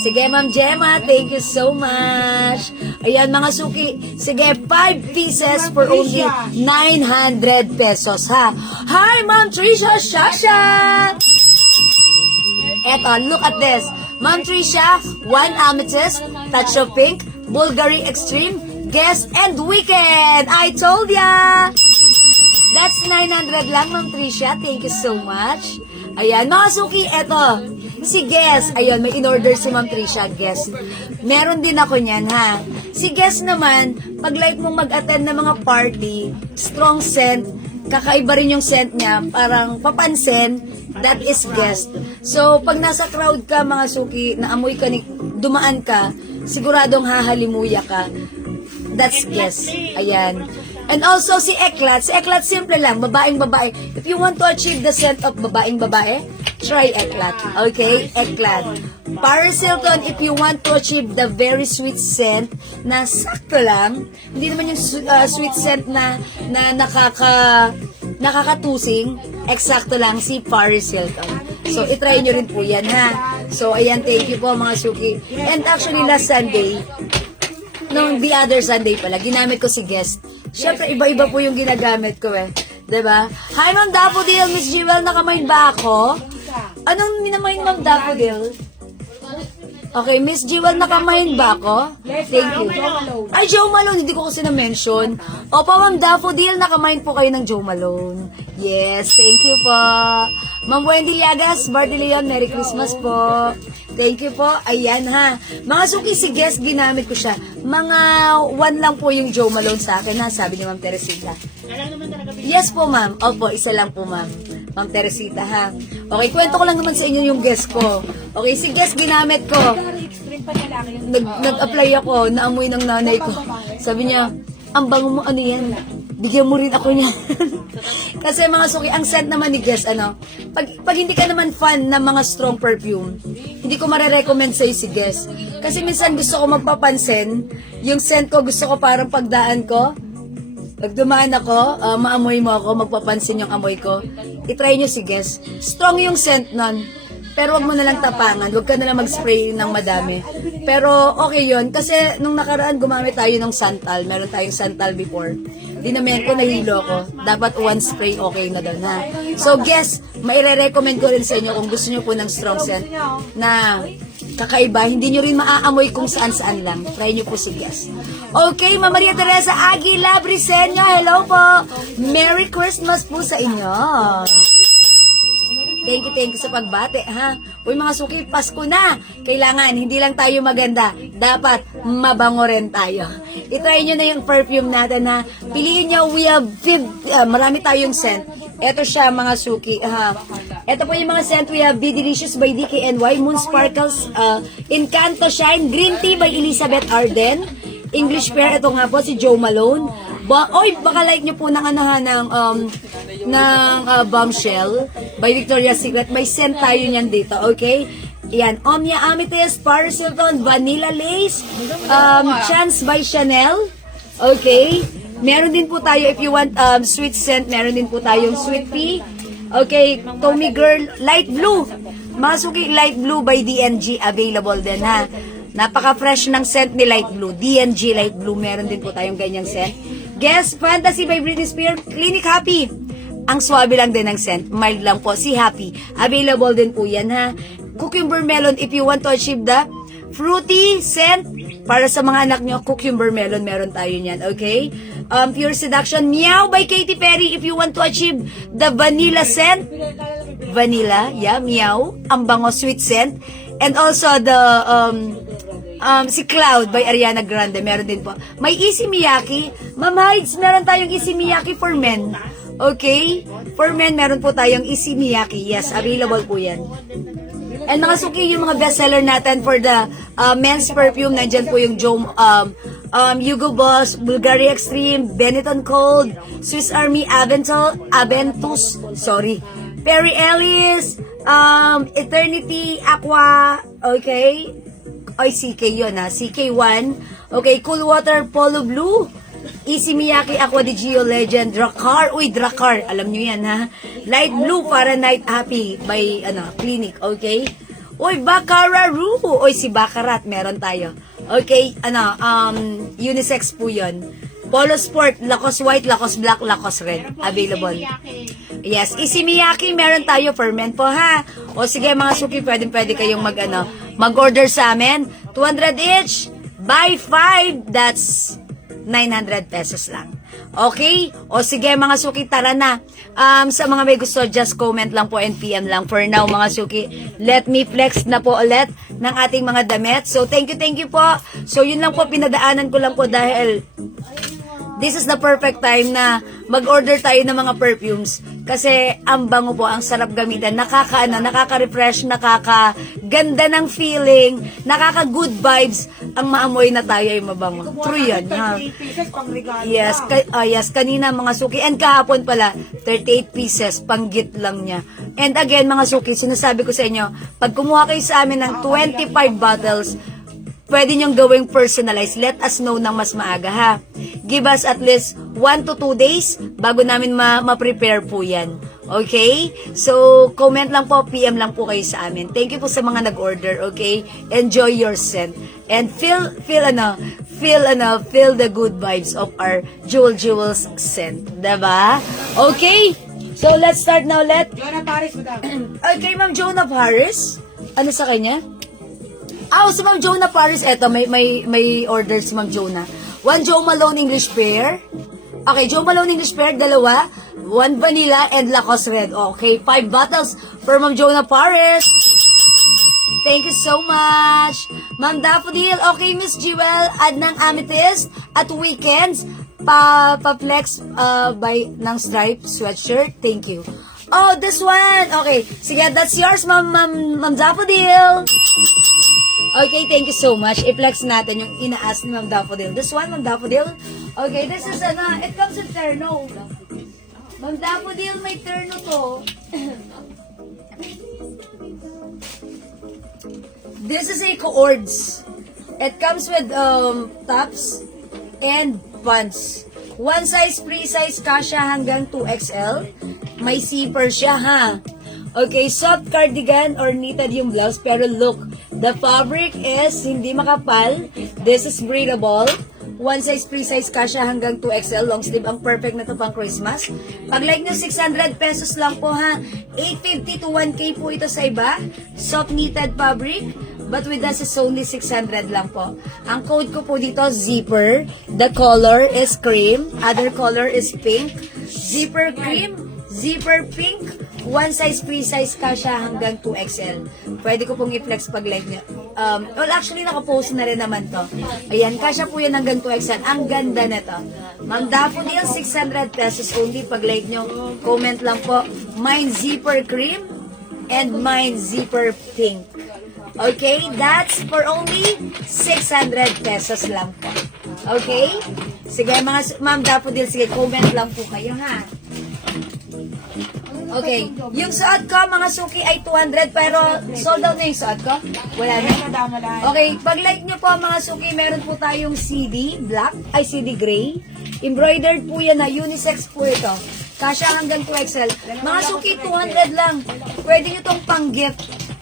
Sige, Ma'am Gemma, thank you so much. Ayan, mga suki. Sige, 5 pieces for only 900 pesos, ha? Hi, Ma'am Trisha Shasha! Eto, look at this. Ma'am Trisha, 1 amethyst, touch of pink, Bulgari Extreme, Guest, and Weekend. I told ya! That's 900 lang, Ma'am Trisha. Thank you so much. Ayan, mga suki, eto. Si Guest, ayun, may in-order si Ma'am Trisha, Guest. Meron din ako niyan, ha? Si Guest naman, pag like mong mag-attend ng mga party, strong scent, kakaiba rin yung scent niya, parang papansin, that is Guest. So, pag nasa crowd ka, mga suki, naamoy ka, dumaan ka, siguradong hahalimuya ka. That's Guest. Ayan. And also, si Eklat. Si Eklat, simple lang. Babaeng-babae. If you want to achieve the scent of babaeng-babae, try Eklat. Okay? Eklat. Paris Hilton, if you want to achieve the very sweet scent na sakto lang, hindi naman yung sweet scent na nakakatusing, eksakto lang si Paris Hilton. So, itry nyo rin po yan, ha? So, ayan, thank you po, mga suki. And actually, last Sunday, the other Sunday pala, ginamit ko si Guest. Siyempre, iba-iba po yung ginagamit ko, eh. Diba? Hi, Ma'am Daffodil. Miss Jewel, nakamain ba ako? Anong minamain, Ma'am Daffodil? Okay, Miss Jewel, nakamain ba ako? Thank you. Ay, Joe Malone, hindi ko kasi na-mention. Opo, Ma'am Daffodil, nakamain po kayo ng Joe Malone. Yes, thank you po. Ma'am Wendy Llagas, Barty Leon, Merry Christmas po. Thank you po. Ayan, ha. Mga suki, si Guest, ginamit ko siya. Mga 1 lang po yung Joe Malone sa akin, ha, sabi ni Ma'am Teresita. Yes po, ma'am. Opo, isa lang po, ma'am. Ma'am Teresita, ha. Okay, kwento ko lang naman sa inyo yung Guest ko. Okay, si Guest, ginamit ko. Nag-apply ako, naamoy ng nanay ko. Sabi niya, ang bango mo, ano yan? Bigyan mo rin ako niya. Kasi mga suki, ang scent naman ni Guest, pag hindi ka naman fan ng mga strong perfume, hindi ko marirecommend sa'yo si Guest. Kasi minsan gusto ko magpapansin, yung scent ko, gusto ko parang pagdaan ko, pag dumaan ako, maamoy mo ako, magpapansin yung amoy ko, itry nyo si Guest. Strong yung scent nun, pero wag mo na lang tapangan, wag ka na lang mag-spray ng madami. Pero okay yun, kasi nung nakaraan gumamit tayo ng Santal, meron tayong Santal before. Dinamihan ko, nahilo ko. Dapat 1 spray, okay na doon, ha? So, Guess, maire-recommend ko rin sa inyo kung gusto nyo po ng strong scent na kakaiba, hindi nyo rin maaamoy kung saan-saan lang. Try nyo po si Guess. Okay, Ma'am Maria Teresa Aguila Briseño, hello po! Merry Christmas po sa inyo! Thank you sa pagbate, ha? Uy, mga suki, Pasko na! Kailangan, hindi lang tayo maganda. Dapat, mabango rin tayo. I-try nyo na yung perfume natin, ha? Piliin nyo, we have marami tayong scent. Ito siya, mga suki, ha? Ito po yung mga scent. We have Be Delicious by DKNY, Moon Sparkles, Encanto Shine, Green Tea by Elizabeth Arden, English Pear, ito nga po, si Joe Malone. Oy, baka like nyo po ng Bombshell by Victoria's Secret. May scent tayo niyan dito, okay? Yan, Omnia Amethyst, Paris Hilton, Vanilla Lace, Chance by Chanel, okay? Meron din po tayo, if you want sweet scent, meron din po tayong Sweet Pea, okay? Tommy Girl, Light Blue, Masuki Light Blue by DNG, available din, ha? Napaka-fresh ng scent ni Light Blue, DNG Light Blue, meron din po tayong ganyang scent. Guess, Fantasy by Britney Spears, Clinic Happy. Ang swabe lang din ng scent. Mild lang po. Si Happy. Available din po yan, ha. Cucumber Melon, if you want to achieve the fruity scent, para sa mga anak nyo, Cucumber Melon, meron tayo niyan, okay? Pure Seduction, Meow by Katy Perry, if you want to achieve the vanilla scent. Vanilla, yeah, Meow. Ang bango, sweet scent. And also the, si Cloud by Ariana Grande, meron din po. May Easy Miyake. Ma'am Hides, meron tayong Easy Miyake for men. Okay? For men, meron po tayong Issey Miyake. Yes, available po yan. And mga suki, yung mga bestseller natin for the men's perfume, nandyan po yung Hugo Boss, Bulgari Extreme, Benetton Cold, Swiss Army Aventus, Perry Ellis, Eternity Aqua, okay? Ay, CK yun ha, CK1, okay, Cool Water Polo Blue, Issey Miyake Aqua di Gio Legend, Drakkar, Drakkar, alam nyo yan ha, Light Blue Fahrenheit Happy by, Clinic, okay? Baccarat, si Baccarat, meron tayo. Okay, unisex po yun. Polo Sport, Lacoste White, Lacoste Black, Lacoste Red, available. Yes, Issey Miyake, meron tayo for men po ha. O sige mga suki, pwede kayong mag-order sa amin. 200 each, buy 5, that's 900 pesos lang. Okay? O sige mga suki, tara na. Sa mga may gusto, just comment lang po and PM lang. For now mga suki, let me flex na po ulit ng ating mga damit. So thank you po. So yun lang po, pinadaanan ko lang po dahil this is the perfect time na mag-order tayo ng mga perfumes kasi ang bango po, ang sarap gamitin, nakaka-refresh, nakaka-ganda ng feeling, nakaka-good vibes, ang maamoy na tayo ay mabango. True yan, ha? 38 pieces pang regalo. Yes, kanina mga suki, and kahapon pala, 38 pieces, panggit lang niya. And again, mga suki, sinasabi ko sa inyo, pag kumuha kayo sa amin ng 25 bottles, pwede nyong gawing personalized. Let us know ng mas maaga, ha? Give us at least 1 to 2 days bago namin ma-prepare po yan. Okay? So, comment lang po, PM lang po kayo sa amin. Thank you po sa mga nag-order, okay? Enjoy your scent. And feel the good vibes of our Jewels scent. Diba? Okay? So, let's start now. Jonah Paris, madam. Okay, Ma'am Jonah Paris. Ano sa kanya? Si Ma'am Jonah Paris, eto, may order si Ma'am Jonah. 1 Jo Malone English Pear. Okay, Jo Malone English Pear, 2. 1 Vanilla and Lacoste Red. Okay, 5 bottles for Ma'am Jonah Paris. Thank you so much. Ma'am Daffodil, okay, Miss Jewel, add ng amethyst at weekends. Pa-flex by ng stripe sweatshirt. Thank you. Oh, this one. Okay, sige, that's yours, Ma'am Daffodil. Okay, thank you so much. I-flex natin yung ina-ask ni Ma'am Daffodil. This one, Ma'am Daffodil. Okay, this is it comes in terno. Ma'am Daffodil, may terno to. This is a cords. It comes with tops and pants. One size, free size, kasha hanggang 2XL. May zipper siya, ha? Okay, soft cardigan or knitted yung blouse, pero look, the fabric is hindi makapal. This is breathable. One size, free size, kasha hanggang 2XL. Long sleeve, ang perfect na to pang Christmas. Pag like nyo, 600 pesos lang po, ha? 850 to 1K po ito sa iba. Soft knitted fabric. But with us, is only 600 lang po. Ang code ko po dito, zipper. The color is cream. Other color is pink. Zipper cream. Zipper pink. One size, free size kasha hanggang 2XL. Pwede ko pong i-flex pag live niya. Well, actually, nakapost na rin naman to. Ayan, kasha po yan hanggang 2XL. Ang ganda na to. Ma'am Daffodil, 600 pesos only. Pag live nyo, comment lang po. Mine zipper cream and mine zipper pink. Okay, that's for only 600 pesos lang po. Okay? Sige, Ma'am Daffodil, sige, comment lang po kayo, ha? Okay, yung suot ko, mga suki, ay 200, pero sold out na yung suot ko? Wala na? Okay, pag like nyo po, mga suki, meron po tayong CD gray. Embroidered po yan na, unisex po ito. Kasha hanggang 2XL. Mga suki, 200 lang. Pwede nyo tong pang-gift.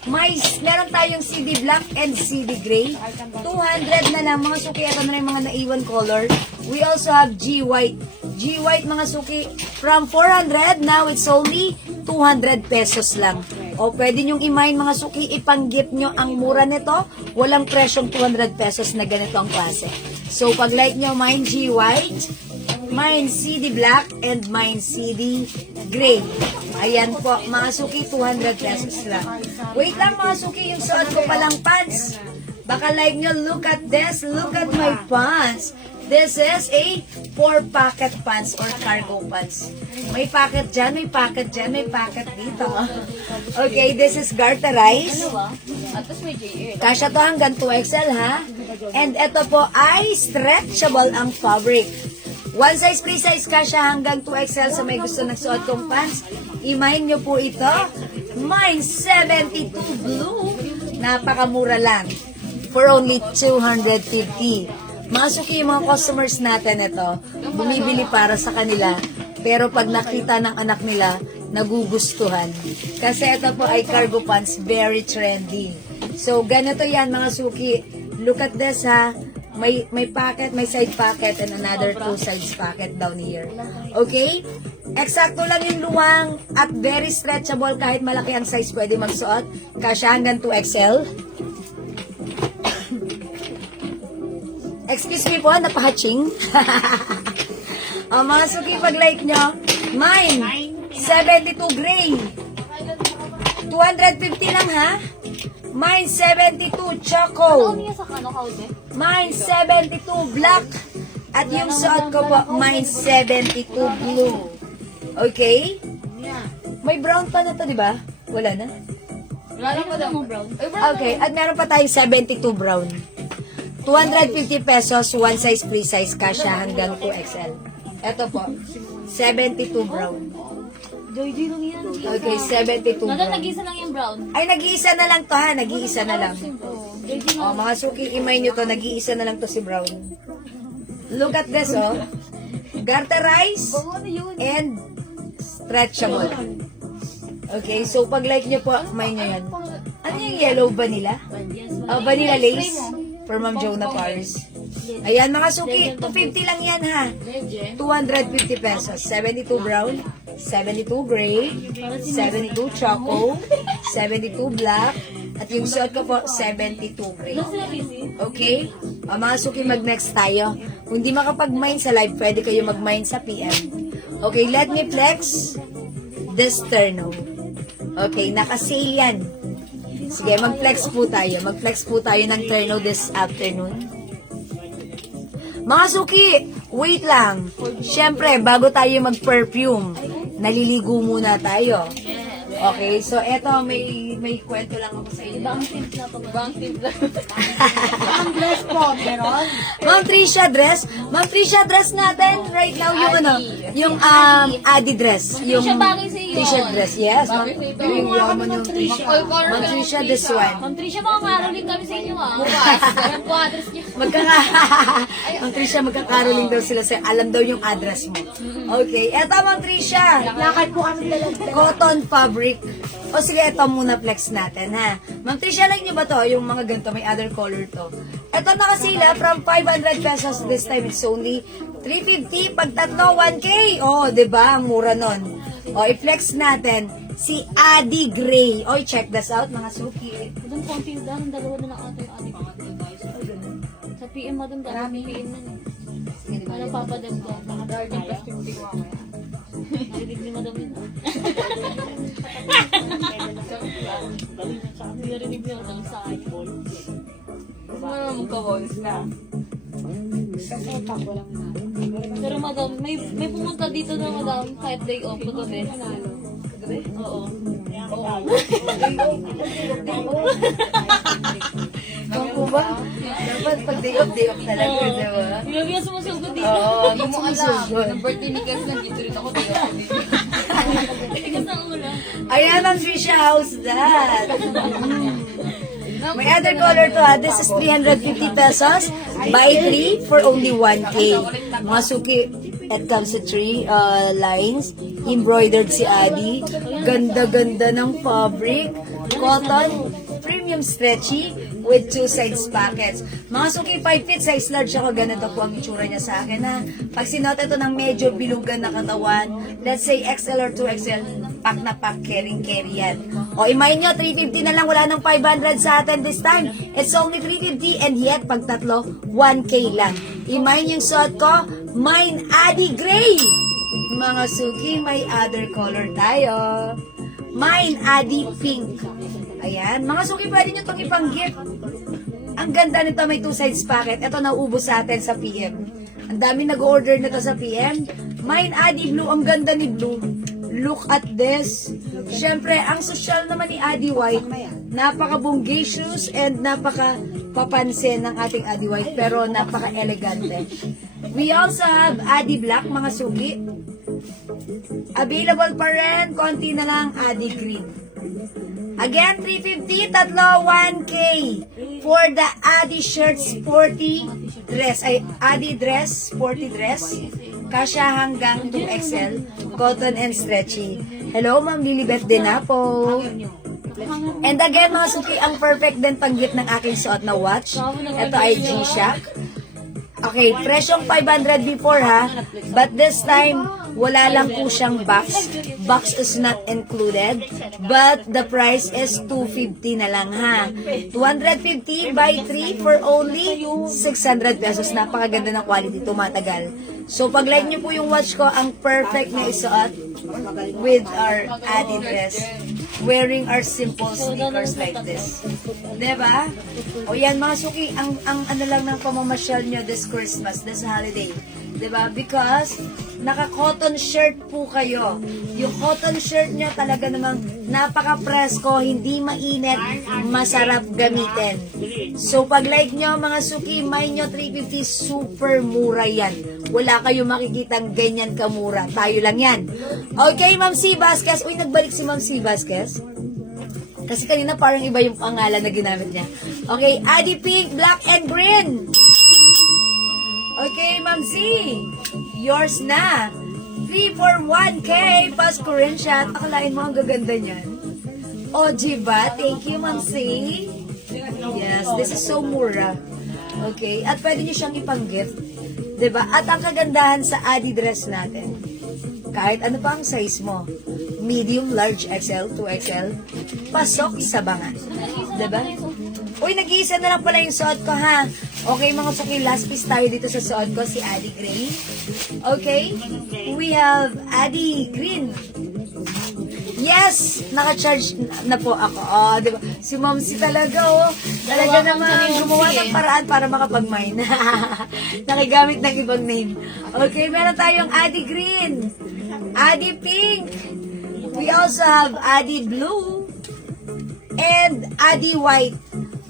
Meron tayong CD black and CD gray. 200 na lang, mga suki. Ito na rin mga naiwan color. We also have G white. G white, mga suki, from 400, now it's only 200 pesos lang. O pwede nyong i-mine, mga suki, ipang-gift nyo ang mura nito. Walang presyong 200 pesos na ganito ang klase. So pag like nyo, mine G white, mine CD black, and mine CD gray. Ayan po, mga suki, 200 pesos lang. Wait lang, mga suki, yung suot ko palang pants. Baka like nyo, look at this, look at my pants. This is a 4-pocket pants or cargo pants. May pocket dyan, may pocket dyan, may pocket dito. Okay, this is garterized. At tapos may JA. Kasya to hanggang 2XL ha. And ito po ay stretchable ang fabric. One size, free size kasya hanggang 2XL sa may gusto nagsuot kong pants. Imahin nyo po ito. Mine 72 blue. Napakamura lang. For only 250. Mga suki yung mga customers natin ito, bumibili para sa kanila. Pero pag nakita ng anak nila, nagugustuhan. Kasi ito po ay cargo pants, very trendy. So, ganito yan mga suki. Look at this ha. May pocket, may side pocket, and another 2 sides pocket down here. Okay? Eksakto lang yung luwang at very stretchable kahit malaki ang size pwede magsuot. Kasya hanggang 2XL. Excuse me po, napahaching. Mga suki, pag-like nyo, mine, 72 gray. 250 lang ha. Mine, 72 choco. Ano sa kano kaude? Mine, 72 black. At yung suot ko po, mine, 72 blue. Okay? May brown pa na to, di ba? Wala na? Wala lang pa mo brown. Ay, brown. Okay, at meron pa tayong 72 brown. 250 pesos, one size, free size, kasya hanggang 2XL. Ito po, 72 brown. Joy lang yan. Okay, 72 Nada, brown. nag-isa lang yung brown. Ay, nag-iisa na lang to ha, nag-iisa na lang. Oh, mga suki, imay nyo to, nag-iisa na lang to si brown. Look at this, oh. Garterized Ano yun? and stretchable. Okay, so pag like nyo po, may nyo yan. Ano yung yellow vanilla? Oh, vanilla lace for Ma'am Jonah Paris. Ayan mga suki, 250 lang yan ha. 250 pesos. 72 brown, 72 gray, 72 choco, 72 black, at yung suot ko po, 72 gray. Okay? Mga suki, mag-next tayo. Kung di makapag-mine sa live, pwede kayo mag-mine sa PM. Okay, let me flex this terno. Okay, naka-sale yan. Sige, mag-flex po tayo. Mag-flex po tayo ng terno this afternoon. Mga suki, wait lang. Siyempre, bago tayo mag-perfume, naliligo muna tayo. Okay, so eto, may kwento lang ako sa inyo. Bang timpla. Ang dress po, meron. Ma'am Trisha dress. Ma'am Trisha dress natin right now yung ano, yung Adi dress. Yung Trisha, bagay sa iyo. t-shirt dress. Yes, Ma'am. Bagay sa iyo. Yung yaman yung Trisha. Ma'am Trisha, this one. Ma'am Trisha, baka maroling kami sa inyo ah. Bukas. Alam ko address niyo. Ma'am Trisha, magkakaroling daw sila sa alam daw yung address mo. Okay, eto Ma'am Trisha. Lakad po kami dalawa. Cotton fabric. O sige, ito muna flex natin ha. Ma'am Trisha, like nyo ba to? Yung mga ganito, may other color to. Ito nakasila from 500 pesos this time. It's only 350. Pag tatlo, 1K. Oh, diba? Ang mura nun. O, i-flex natin si Adi Gray. O, check this out, mga suki. Doon konti lang, dalawa na lang ata yung ating. Sa PM mo doon, dami PM na. Ano papadagdag? Mga garden plus 50 ko mamaya. Narinig ni madam yun. Narinig ni madam sa akin. Gusto mo naman magka-voice na. Pero madam, may pumunta dito na madam kahit day off ko gabi. Gabi? Oo. Kung ba? Dapat pag day off talaga, diba? Grabe yung sumusugod dito. Oo, Hindi mo alam. sumusugod. Nung birthday ni Gas, nandito rin ako day off. Tigas ang ulo. Ayan ang Trisha, how's that? May other color to ha. This is 350 pesos. Buy 3 for only 1K. Mga suki, it comes to 3 lines. Embroidered si Adi. Ganda-ganda ng fabric. Cotton. Premium stretchy with 2 sides pockets. Mga suki, 5 feet size large ako. Ganito po ang itsura niya sa akin ha. Pag sinuot ito ng medyo bilugan na katawan, let's say XL or 2XL, pack na pack, carry yan. O, imayin nyo, 350 na lang, wala ng 500 sa atin this time. It's only 350 and yet, pag tatlo, 1K lang. Imayin yung suot ko, mine Adi Gray. Mga suki, may other color tayo. Mine Adi Pink. Ayan, mga suki, pwede nyo itong ipang-gift. Ang ganda nito, may 2 sides pocket. Ito, nauubos sa atin sa PM. Ang dami nag-order na to sa PM. Mine, Adi Blue. Ang ganda ni Blue. Look at this. Siyempre, ang social naman ni Adi White, napaka-bungacious and napaka-papansin ng ating Adi White, pero napaka-elegante. We also have Adi Black, mga suki. Available pa rin, konti na lang, Adi Green. Again, 350, tatlo, 1K for the Adi shirt sporty dress. Ay, Adi dress, sporty dress. Kasya hanggang 2XL, cotton and stretchy. Hello, Ma'am Lilibet din na po. And again, mga suki, ang perfect din pang-gift ng aking suot na watch. Ito ay G-Shock. Okay, presyong 500 before ha, but this time, wala lang po siyang box. Box is not included, but the price is 250 na lang ha. 250 by 3 for only 600 pesos. Napakaganda ng quality, tumatagal. So, pag like nyo po yung watch ko, ang perfect na isuot with our Adi dress. Wearing our simple sneakers like this. Diba? O yan mga suki, ang ano lang ng pamamasyal nyo this Christmas, this holiday. Diba? Because naka-cotton shirt po kayo. Yung cotton shirt nyo talaga namang napaka-presko, hindi mainit, masarap gamitin. So pag like nyo mga suki, may nyo 350, super mura yan. Wala kayo makikitang ganyan kamura. Tayo lang yan. Okay, Ma'am C. Vasquez. Uy, nagbalik si Ma'am C. Vasquez. Kasi kanina parang iba yung pangalan na ginamit niya. Okay, Adi Pink, Black and Green. Okay, Ma'am C. Yours na. 3 for 1K. Pas screenshot. Akalain mo ang gaganda niyan. O, diba? Thank you, Ma'am C. Yes, this is so mura. Okay, at pwede niyo siyang ipang-gift. Diba? At ang kagandahan sa Adi dress natin, kahit ano pa ang size mo, medium, large, XL, 2XL, pasok sa banga. Diba? Uy, nag-iisa na lang pala yung suot ko, ha? Okay, mga suki, last piece tayo dito sa suot ko, si Adi Gray. Okay? We have Adi Green. Yes! Naka-charge na po ako. Oh, diba? Si Ma'am si talaga, oh. Talaga naman gumawa ng paraan para makapag-mine. Nakigamit ng ibang name. Okay, meron tayong Adi Green. Adi Pink. We also have Adi Blue. And Adi White.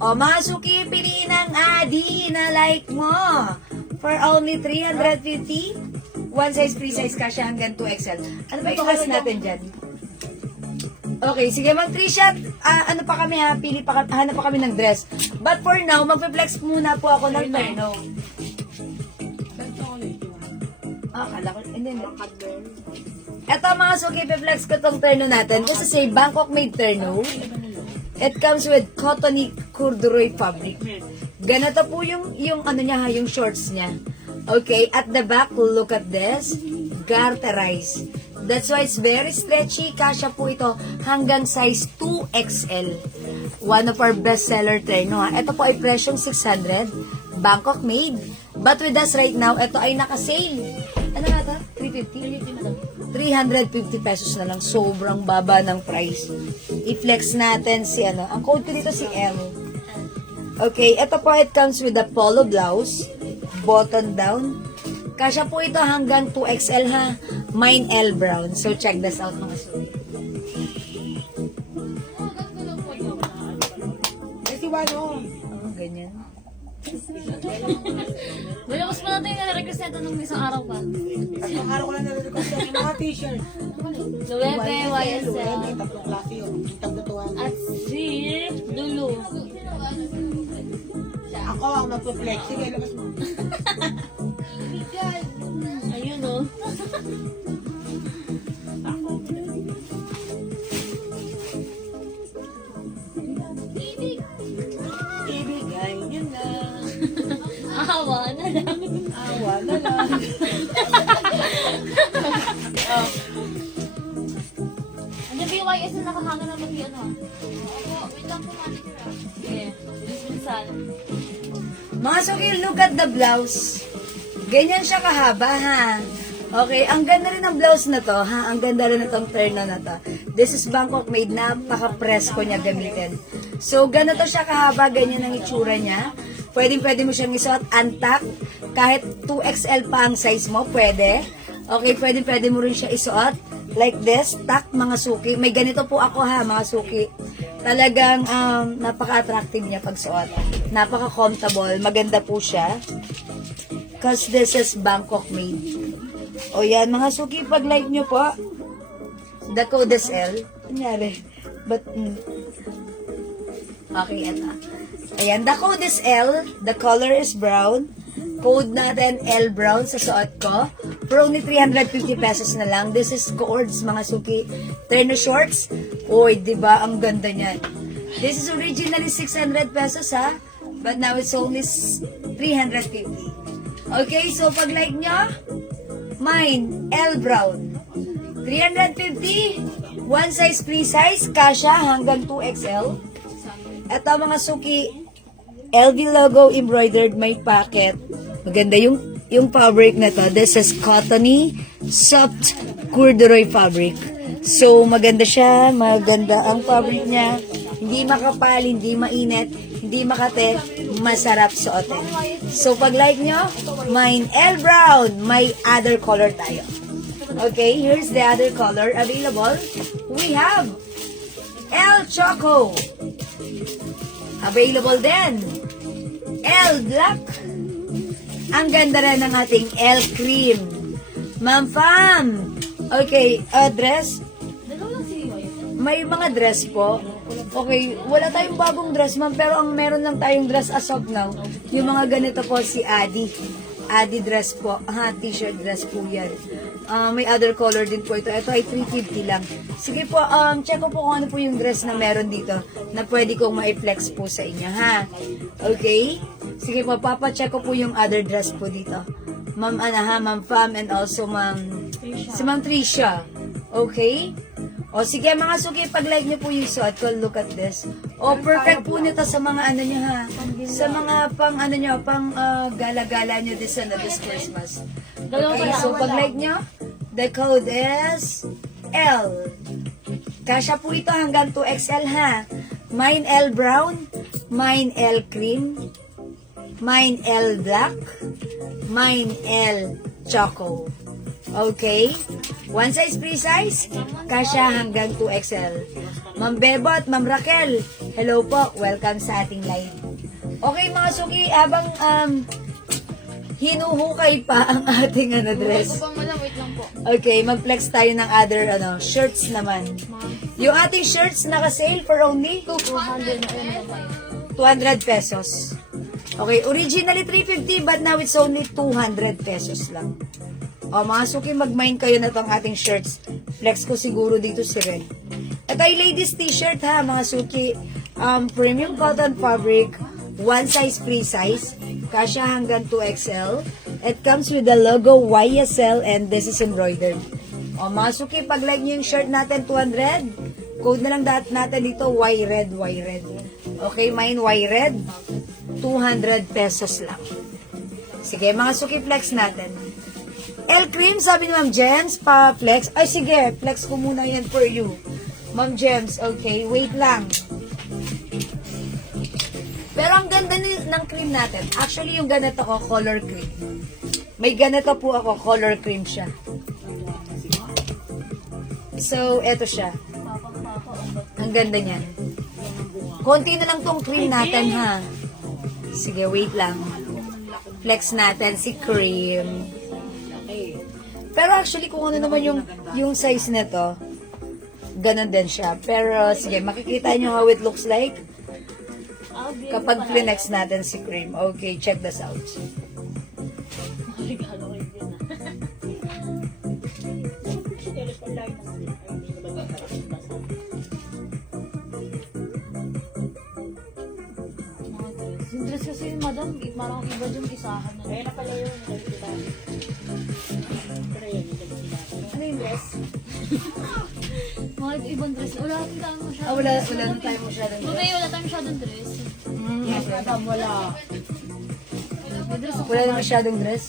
O, mga suki, piliin ang Adi na like mo. For only 350. One size, free size ka siya hanggang 2XL. Ano ba yung class natin dyan? Okay, sige, mag 3 shot. Ano pa kami ha? Pili pa, hanap pa kami ng dress. But for now, magpe-flex muna po ako ng terno. Kala ko, hindi. Ito mga suki, pe-flex ko tong terno natin. Gusto say Bangkok made terno. It comes with cottony corduroy fabric. Ganito po yung ano niya ha, yung shorts niya. Okay, at the back, look at this. Garterized. That's why it's very stretchy. Kasya po ito hanggang size 2XL. One of our best-seller terno ha. Ito po ay presyong 600. Bangkok made. But with us right now, ito ay naka-sale. Ano nga ito? 350? 350 pesos na lang. Sobrang baba ng price. I-flex natin si ano. Ang code ko dito si M. Okay, ito po it comes with a polo blouse. Button down. Kasya po ito hanggang 2XL ha. Mine L brown. So check this out mga sulit. Oh, ganyan. Wala, mas pa natin yung nare-request natin nung isang araw pa. Ang araw ko lang nare-request yung mga t-shirt. Luwebe, YSL, Tatlong klase yun. Tagdutuan. at si Lulu. Ako ang magpa-flex. Sige, labas mo. Ayun oh. Ibigay nyo na. Awa na lang. Awa na lang. Andiyan ba yung YSL nakahanga na mag-iyan ah? Wait lang po manager ah. Yeah. Minsan. Mga suki, look at the blouse. Ganyan siya kahaba, ha? Okay, ang ganda rin ng blouse na to, ha? Ang ganda rin itong terno na to. This is Bangkok made, napaka-presko niya gamitin. So, ganito siya kahaba, ganyan ang itsura niya. Pwede mo siyang isuot untuck. Kahit 2XL pa ang size mo, pwede. Okay, pwede mo rin siya isuot. Like this, tuck mga suki. May ganito po ako ha, mga suki. Talagang napaka-attractive niya pag suot. Napaka-comfortable. Maganda po siya. Cause this is Bangkok made. O yan, mga suki, pag like nyo po, the code is L. Kunyari. But, okay, ito. Ayan, the code is L. The color is brown. Code natin L brown sa suot ko. For only 350 pesos na lang. This is Coords, mga suki. Terno shorts. Uy, diba? Ang ganda niyan. This is originally 600 pesos ha. But now it's only 350. Okay, so pag like nyo, mine, L brown. 350. One size, free size. Kasha hanggang 2XL. Ito mga suki, LV logo embroidered, may pocket. Maganda yung fabric na to. This is cottony, soft corduroy fabric. So, maganda siya. Maganda ang fabric niya. Hindi makapal, hindi mainit, hindi makate. Masarap suotin. So, pag like nyo, mine L brown. May other color tayo. Okay, here's the other color available. We have L choco. Available din. L black. Ang ganda rin ng ating L cream. Ma'am Fam. Okay, dress. Dalawa lang si Yoy. May mga dress po. Okay, wala tayong bagong dress, ma'am, pero ang meron lang tayong dress as of now, yung mga ganito po si Adi. Adi dress po. Ha, t-shirt dress po yan. May other color din po ito. Ito ay 350 lang. Sige po, check ko po kung ano po yung dress na meron dito na pwede kong ma-flex po sa inyo, ha? Okay? Sige po, papacheck ko po yung other dress po dito. Ma'am Ana, ha? Ma'am Pam and also si Ma'am Tricia. Okay? O sige mga suki, pag-like nyo po yung suot ko, look at this. O perfect po nito sa mga ano nyo ha. Sa mga pang ano nyo, pang gala-gala nyo this Christmas. Okay, so pag-like nyo, the code is L. Kasha po ito hanggang 2XL ha. Mine L brown, mine L cream, mine L black, mine L choco. Okay? One size, free size. Kasha hanggang 2XL. Ma'am Bebo at Ma'am Raquel, hello po. Welcome sa ating live. Okay mga suki, habang hinuhukay pa ang ating dress. Wait lang po. Okay, mag-flex tayo ng other shirts naman. Yung ating shirts naka-sale for only 200 na yun. 200 pesos. Okay, originally 350 but now it's only 200 pesos lang. O mga suki, mag-mind kayo na tong ating shirts. Flex ko siguro dito si Ren. Ito ay ladies t-shirt ha, mga suki. Premium cotton fabric, one size, free size. Kasha hanggang 2XL. It comes with the logo YSL and this is embroidered. O mga suki, pag like nyo yung shirt natin, 200. Code na lang natin dito, Y-Red. Okay, mine Y-Red. 200 pesos lang. Sige, mga suki, flex natin. L cream, sabi ni Ma'am Gems, pa-flex. Ay, sige, flex ko muna yan for you. Ma'am Gems, okay, wait lang. Pero ang ganda ng cream natin. Actually, yung ganito ko, color cream. May ganito po ako, color cream siya. So, eto siya. Ang ganda niyan. Konti na lang tong cream natin, ha. Sige, wait lang. Flex natin si cream. Pero actually, kung ano naman yung size nito, ganun din siya. Pero, sige, makikita nyo how it looks like kapag flex natin si cream. Okay, check this out. Yung dress kasi madam, parang iba yung isahan na. Kaya na pala yung Ano yung dress? Mga ibang dress. Wala tayong masyadong Wala na tayo masyadong Wala tayong masyadong dress. Yes, madam, wala. May dress ako. Wala na masyadong dress.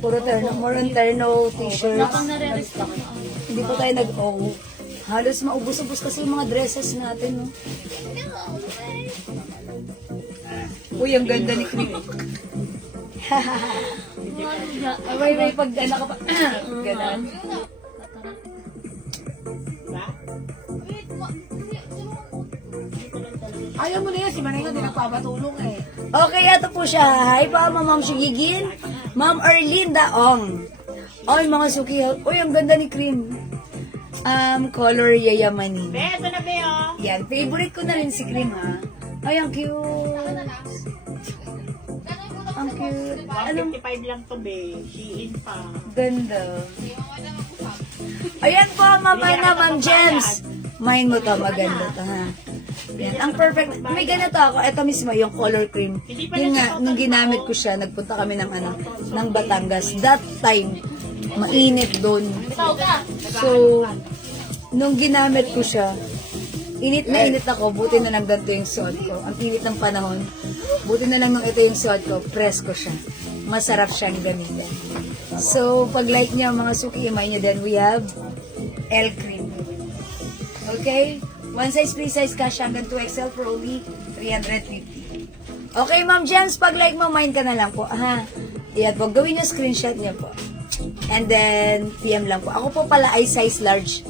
Puro terno, more on terno, t-shirts. Nakang nare-restock na ako. Hindi pa tayo halos maubos-ubos kasi yung mga dresses natin, no? Uy, ang ganda ni Cream. May pag ano ka pa. Ganon. Diba? Ayaw mo na yan, si Manay hindi nagpapatulong eh. Okay, ito po siya. Hi pa, Ma'am Shigigin. Ma'am Arlinda Ong. Ay, mga suki. Uy, ang ganda ni Cream. Color yayamanin. Be, ito na be, oh. Yan, favorite ko na rin si Cream, ha. Ay, ang cute. Ang cute. Anong 155 lang to, be. Shein pa. ganda. Ayan po, Ma'am James. Mine mo to, maganda to, ha. Yan, ang perfect. May ganito ako. Ito mismo, yung color cream. Yun nga, nung ginamit ko siya, nagpunta kami ng ng Batangas. That time, mainit doon. So, nung ginamit ko siya, init na init ako, buti na lang ganito yung suot ko. Ang init ng panahon, buti na lang nung ito yung suot ko, press ko siya. Masarap siyang gamitin. So, pag like niyo mga suki, imay niyo din, we have L cream. Okay? One size, free size ka siya hanggang 2XL for only 350. Okay, Ma'am James, pag like mo, mine ka na lang po. Aha. Yan po, gawin yung screenshot niya po. And then, PM lang po. Ako po pala ay size large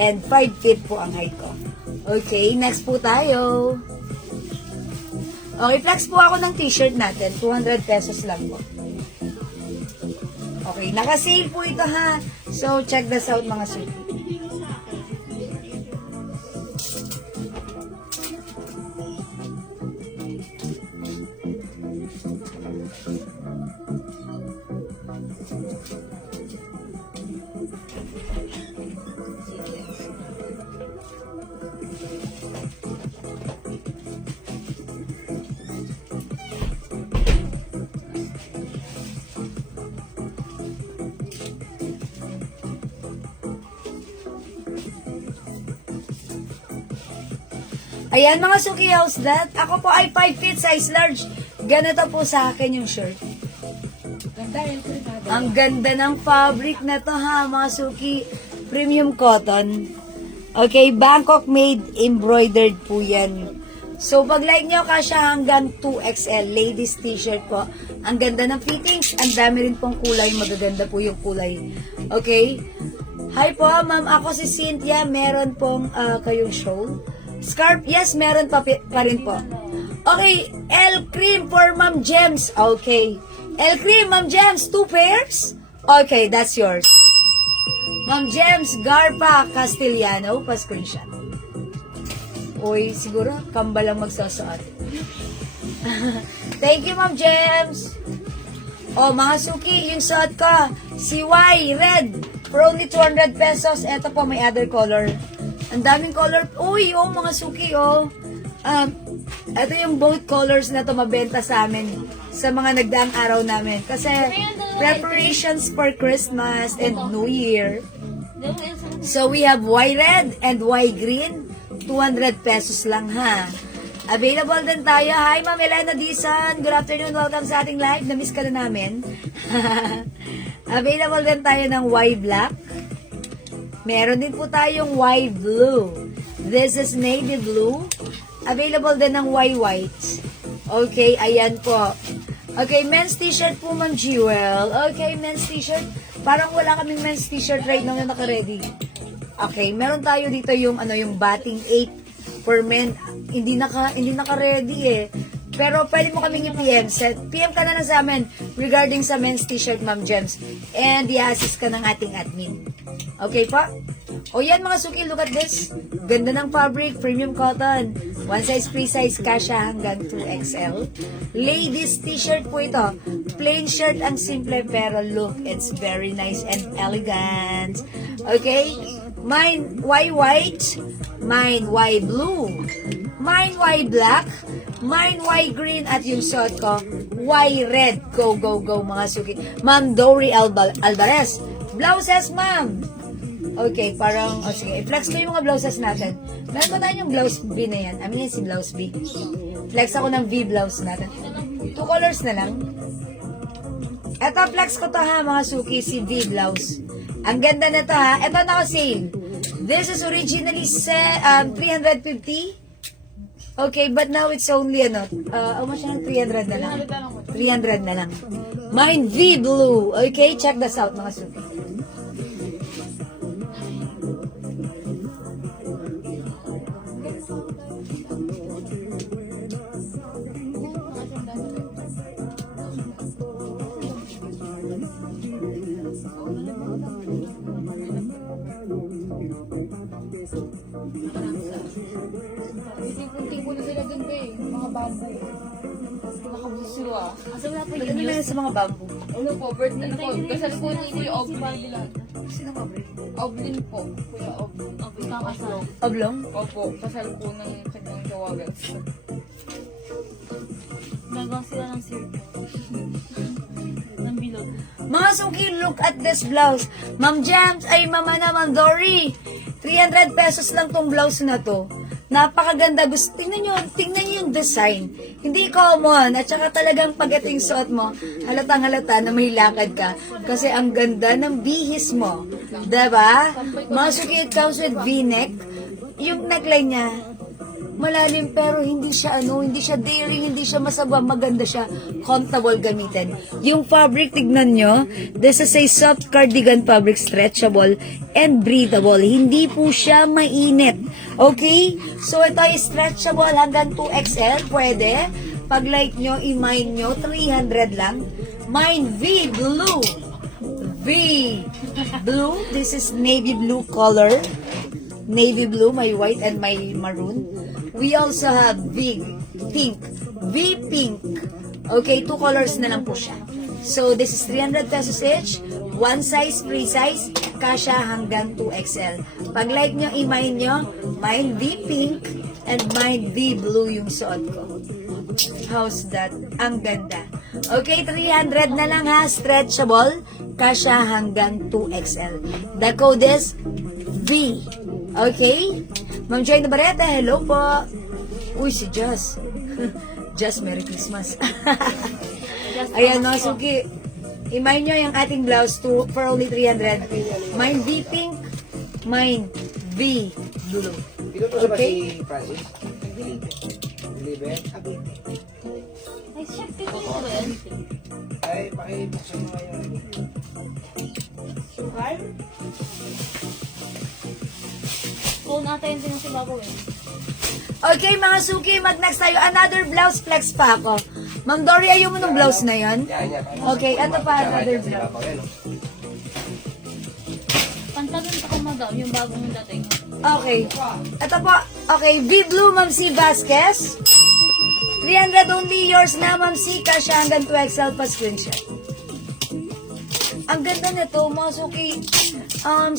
and 5 feet po ang height ko. Okay, next po tayo. Okay, flex po ako ng t-shirt natin. 200 pesos lang po. Okay, naka-sale po ito ha. So, check this out mga suki. Ayan mga suki house that. Ako po ay 5 feet size large. Ganito po sa akin yung shirt. Ang ganda ng fabric na to ha mga suki. Premium cotton. Okay, Bangkok made embroidered po yan. So pag like nyo kasya hanggang 2XL ladies t-shirt po. Ang ganda ng fittings. Ang dami rin pong kulay. Magaganda po yung kulay. Okay. Hi po ma'am. Ako si Cynthia. Meron pong kayong show. Scarf, yes, meron pa rin po. Okay, L cream for Ma'am Gems. Okay. L cream, Ma'am Gems, 2 pairs? Okay, that's yours. Ma'am Gems, Garpa Castellano, pa-screenshot. Uy, siguro, kamba lang magsusuot. Thank you, Ma'am Gems. Oh, mga suki, yung suot ko, CY, red, for only 200 pesos. Ito po, may other color. Ang daming color. Uy, oh, mga suki, oh. Ito yung both colors na to mabenta sa amin sa mga nagdaang araw namin. Kasi preparations for Christmas and New Year. So we have Y red and Y green. 200 pesos lang ha. Available din tayo. Hi, Ma'am Elena Dizon. Good afternoon. Welcome sa ating live. Na-miss ka na namin. Available din tayo ng Y black. Meron din po tayong Y blue. This is navy blue. Available din ng Y white. Okay, ayan po. Okay, men's t-shirt po, Ma'am Jewel. Okay, men's t-shirt. Parang wala kaming men's t-shirt right now na naka-ready. Okay, meron tayo dito yung yung batting 8 for men. Hindi naka-ready eh. Pero pwede mo kaming i-PM. PM ka na lang sa amin regarding sa men's t-shirt, Ma'am Gems. And i-assist ka ng ating admin. Okay pa? O yan mga suki, look at this. Ganda ng fabric, premium cotton. One size, free size, kasha hanggang 2XL. Ladies t-shirt po ito. Plain shirt ang simple pero look, it's very nice and elegant. Okay? Mine Y white, mine Y blue, mine Y black, mine Y green, at yung suot ko, Y red. Go, go, go mga suki. Ma'am Dory Alvarez. Blouses, ma'am. Okay, parang, sige, i-flex ko yung mga blouses natin. Meron pa tayo yung blouse B na yan. I mean, si blouse B. Flex ako ng V blouse natin. 2 colors na lang. Eto, flex ko to ha, mga suki, si V blouse. Ang ganda na to ha. Eto na ko sale. This is originally 350. Okay, but now it's only how much na? 300 na lang. 300 na lang. Mine V Blue. Okay, check this out mga suki. Tipon-tipon na sila dun ba eh. Mga bamboo. Nakabusiro ah. Asa wala pa Ano na sa mga bamboo? Ano po, birthday po. Kasal po ni Kuya Oblin. Sino ka, Bri? Oblin po. Kuya Oblin. Kakasal. Oblong? Opo, kasal po ng kanyang jawagan. Gagawa sila ng circle. ng bilog. Mga suki, look at this blouse. Ma'am Jams, ay mama naman, Dory. 300 pesos lang tong blouse na to. Napakaganda. Tingnan nyo yung design. Hindi common. At saka talagang pagdating suot mo, halatang halata na may lakad ka. Kasi ang ganda ng bihis mo. Diba? Mga suki, it comes with V-neck. Yung neckline niya, malalim pero hindi siya daring, hindi siya masaba, maganda siya, comfortable gamitin. Yung fabric, tignan nyo, this is a soft cardigan fabric, stretchable and breathable. Hindi po siya mainit. Okay? So ito ay stretchable hanggang 2XL, pwede. Pag like nyo, i-mine nyo, 300 lang. Mine V Blue. V Blue, this is navy blue color. Navy blue, may white and may maroon. We also have V pink. Okay, 2 colors na lang po siya. So, this is 300 pesos each. One size, free size. Kasha hanggang 2XL. Pag like nyo, i-mine nyo. Mine V pink and mine V blue yung suot ko. How's that? Ang ganda. Okay, 300 na lang ha. Stretchable. Kasha hanggang 2XL. The code is V. Okay? Ma'am Joy Navarrete, hello po. Uy, si Jess. Jess, Merry Christmas. Ayan, no, Suki. I-mine nyo yung ating blouse for only 300. Mine V pink, mine V blue. Okay? Si Francis? Deliver? Ay, chef, tingin mo ba yan? Ay, pakibuksan mo ngayon. Kung natin din ang sibabaw eh. Okay, mga Suki, mag-next tayo. Another blouse flex pa ako. Ma'am Dory, ayaw mo ng blouse na yon? Okay, ito pa another blouse. Pantalon pa ko madam, yung bagong dating. Okay. Ito po. Okay, V-Blue, Ma'am C. Vasquez. 300 only yours na, Ma'am C. Kasha hanggang 2XL pa screenshot. Ang ganda nito, mga Suki.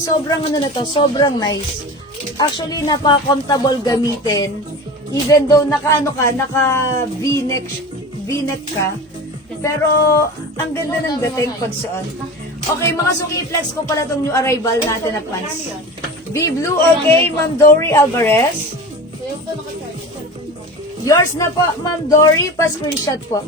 Sobrang sobrang nice. Actually, napaka-comfortable gamitin. Even though naka V-neck ka. Pero, ang ganda ng dating pagsuot. Okay, mga Suki, flex ko pala tong new arrival natin na pants. V-Blue, okay, Ma'am Dory Alvarez. So yung pa naka-charge. Yours na po, Ma'am Dory, pa-screenshot po.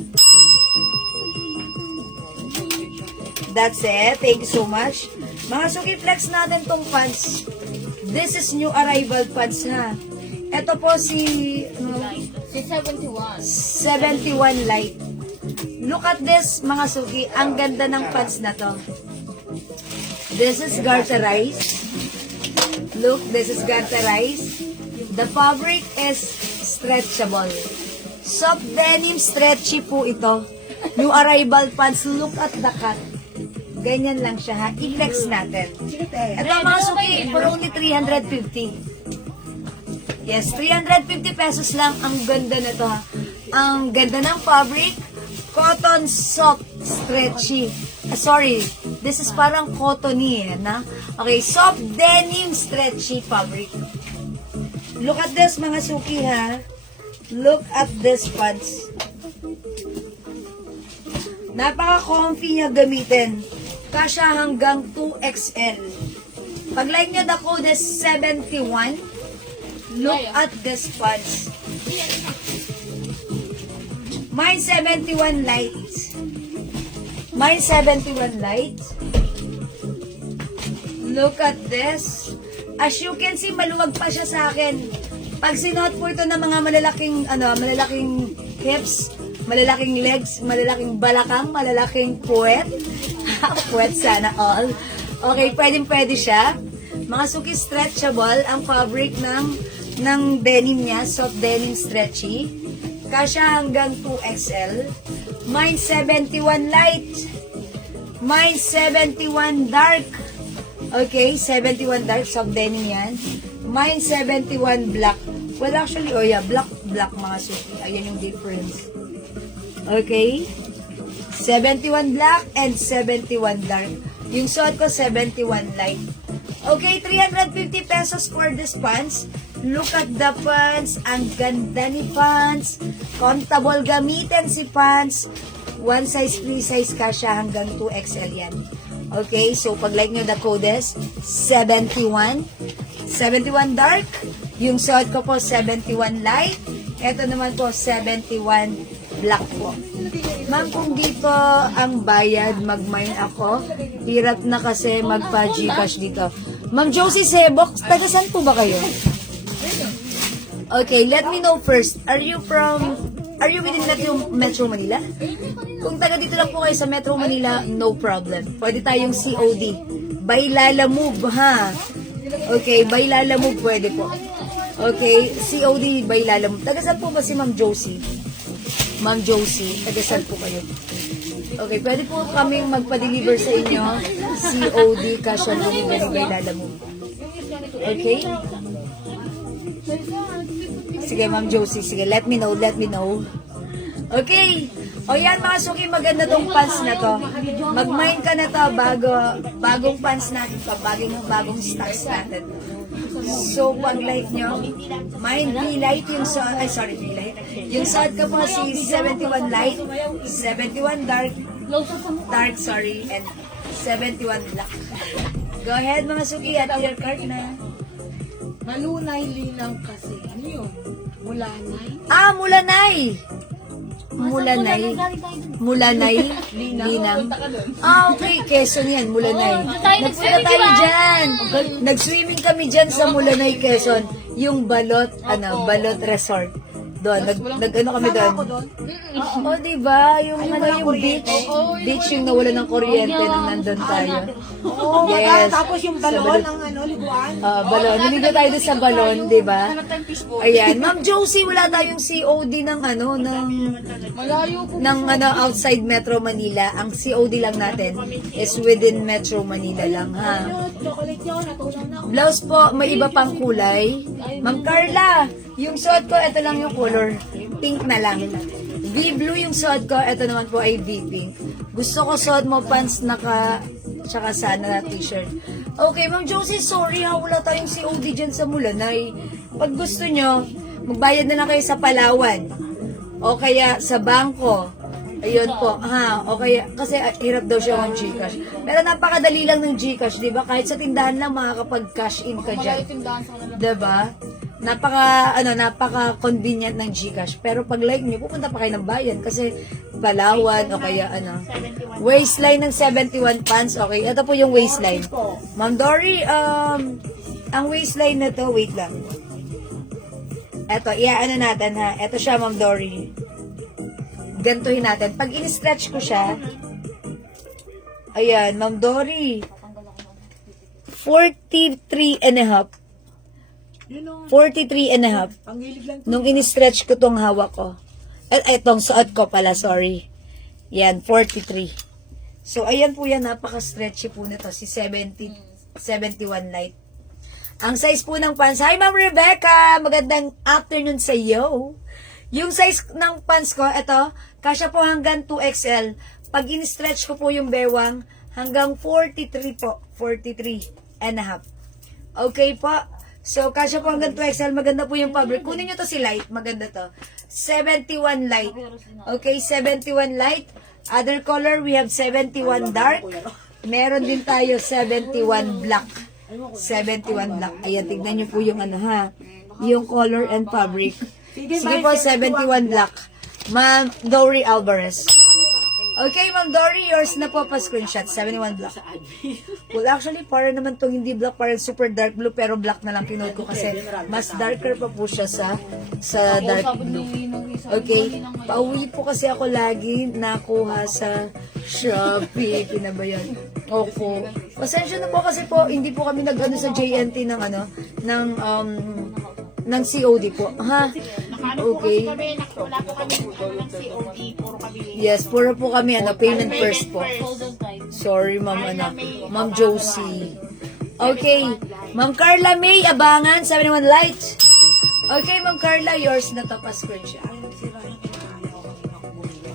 That's it. Thank you so much. Mga Suki, flex natin tong pants. This is new arrival pants, ha. Ito po si Si 71. 71 light. Look at this, mga Suki. Ang ganda ng pants na to. This is garterized. Look, this is garterized. The fabric is stretchable. Soft denim stretchy po ito. New arrival pants. Look at the cut. Ganyan lang siya, ha. I-flex natin. Ito, mga Suki, for only 350. Yes, 350 pesos lang. Ang ganda na to, ha. Ang ganda ng fabric. Cotton soft stretchy. Sorry, this is parang cottony, na? Okay, soft denim stretchy fabric. Look at this, mga Suki, ha. Look at this pants. Napaka-comfy niya gamitin. Kasya hanggang 2XL. Pag like nyo, the code is 71. Look at this pants. Mine 71 light. Mine 71 light. Look at this. As you can see, maluwag pa siya sa akin. Pag sinuot po ito ng mga malalaking hips, malalaking legs, malalaking balakang, malalaking puwet. Puwet sana all. Okay, pwede siya. Mga suki stretchable ang fabric ng denim niya, soft denim stretchy. Kasya hanggang 2XL. Mine 71 light. Mine 71 dark. Okay, 71 dark, soft denim yan. Mine 71 black. Well, actually, black mga suki. Ayan yung difference. Okay? 71 black and 71 dark. Yung suot ko, 71 light. Okay, 350 pesos for this pants. Look at the pants. Ang ganda ni pants. Comfortable gamitin si pants. One size, free size ka siya hanggang 2XL yan. Okay, so pag like nyo the code is 71. 71 dark. Yung suot ko po, 71 light. Ito naman po, 71 black po. Ma'am, kung dito ang bayad, mag-mine ako. Hirap na kasi magpa-Gcash dito. Ma'am Josie Sebok, taga saan po ba kayo? Okay, let me know first. Are you within Metro Manila? Kung taga dito lang po kayo sa Metro Manila, no problem. Pwede tayong COD. By Lala Move, ha? Okay, by Lala Move pwede po. Okay, COD by Lala Move. Taga saan po ba si Ma'am Josie? Ma'am Josie, taga saan po kayo? Okay, pwede po kaming magpa-deliver sa inyo. COD, cash on delivery by Lala Move. Okay? Sige, Ma'am Josie. Sige, let me know. Okay. O yan, mga suki, maganda tong pants na to. Mag-mine ka na to bagong pants natin to. Bagong stocks natin. So, pag like nyo, mine V-Light yung suot. Ay, sorry, V-Light. Yung suot ko po si 71 light, 71 dark, and 71 black. Go ahead, mga suki, at your card na. Malunay linang kasi. Ano yun? Mulanay? Mulanay! Mulanay? Linang? Okay. Quezon yan, Mulanay. Nagpunta tayo dyan. Nag-swimming kami dyan sa Mulanay, Quezon. Yung Balot Resort. Doon, nag-ano kami doon. Oh, diba? Yung beach yung nawala ng kuryente nang nandun tayo. Oo, Yes. tapos yung balon, ang liguan. Balon. Naligo tayo doon sa balon, diba? Ayan. Ma'am Josie, wala tayong COD ng Malayo po. outside Metro Manila. Ang COD lang natin is within Metro Manila lang, ha? Chocolate yun, natulang na. Blouse po, may iba pang kulay. Ma'am Carla, yung suot ko, ito lang yung color. Pink na lang. V-blue yung suot ko, ito naman po ay V-pink. Gusto ko suot mo pants tsaka sana t-shirt. Okay, Ma'am Josie, sorry ha, wala tayong COD dyan sa Mulanay. Pag gusto nyo, magbayad na lang kayo sa Palawan. O kaya sa bangko. Ayun po, ha? O kaya, kasi hirap daw siya ng Gcash. Pero napakadali lang ng Gcash, di ba? Kahit sa tindahan lang, makakapag-cash in ka dyan. Di ba? Napaka-convenient ng Gcash. Pero pag like nyo, pupunta pa kayo ng bayan kasi Palawan o kaya waistline ng 71 pants. Okay, ito po yung waistline. Ma'am Dory, ang waistline na to, wait lang. Ito, natin ha. Ito siya, Ma'am Dory. Gantuhin natin. Pag in-stretch ko siya, ayan, Ma'am Dory, 43 and a half. 43 and a half. Pangilig lang. Nung in-stretch ko tong hawak ko. Itong suot ko pala, sorry. Yan, 43. So, ayan po yan, napaka-stretchy po nito, si 71 light. Ang size po ng pants, hi Ma'am Rebecca! Magandang afternoon sa iyo. Yung size ng pants ko, ito, kasya po hanggang 2XL. Pag in-stretch ko po yung bewang, hanggang 43 po. 43 and a half. Okay po. So, kasya po hanggang 2XL. Maganda po yung fabric. Kunin nyo to si light. Maganda to. 71 light. Okay, 71 light. Other color, we have 71 dark. Meron din tayo 71 black. 71 black. Ayan, tignan nyo po yung yung color and fabric. Sige po, 71 black. Ma'am Dory Alvarez. Okay, Ma'am Dory, yours na po pa screenshot. 71 black. Well, actually, para naman tong hindi black, parang super dark blue, pero black na lang kinode ko kasi mas darker pa po siya sa dark blue. Okay, pauwi po kasi ako lagi nakuha sa Shopee. Pinabayan. Opo. Pasensya na po kasi po, hindi po kami nag-ano sa JNT ng ng COD po. Ha? Okay. Wala po kami ng COD, puro kami. Yes, puro po kami, payment first po. Hold on tight. Sorry, Ma'am Josie. Okay, Ma'am Carla May Abangan, 71 light. Okay, Ma'am Carla, yours na to pa screenshot.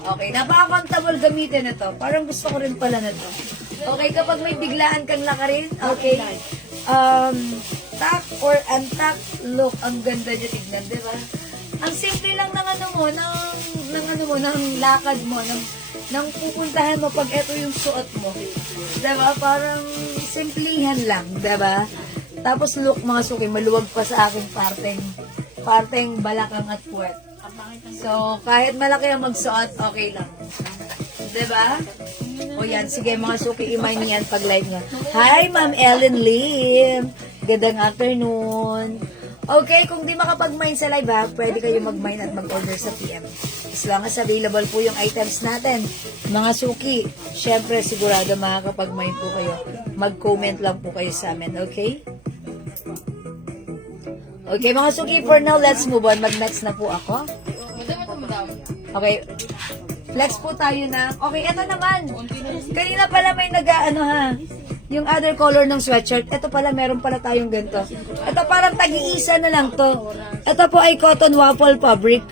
Okay, napaka-comfortable gamitin na to. Parang gusto ko rin pala na to. Okay, kapag may biglaan kang lakarin, okay. Tuck or untuck, look, ang ganda niya tignan, di ba? Ang simple lang ng ng lakad mo, ng pupuntahan mo pag ito yung suot mo. Di ba? Parang simplihan lang, di ba? Tapos look mga suki, maluwag pa sa aking parteng balakang at puwet. So, kahit malaki ang magsuot, okay lang. Diba? O yan, sige mga suki, imay niyan pag live nyo. Hi, Ma'am Ellen Lim. Gandang afternoon. Okay, kung di makapag-mine sa live ha, pwede kayo mag-mine at mag-order sa PM. As long as available po yung items natin. Mga suki, syempre sigurado makakapag-mine po kayo. Mag-comment lang po kayo sa amin, okay? Okay, mga suki, for now, let's move on. Mag-next na po ako. Okay. Flex po tayo na. Okay, eto naman. Kanina pala may yung other color ng sweatshirt. Ito pala, meron pala tayong ganito. Ito parang tag-iisa na lang to. Ito po ay cotton waffle fabric.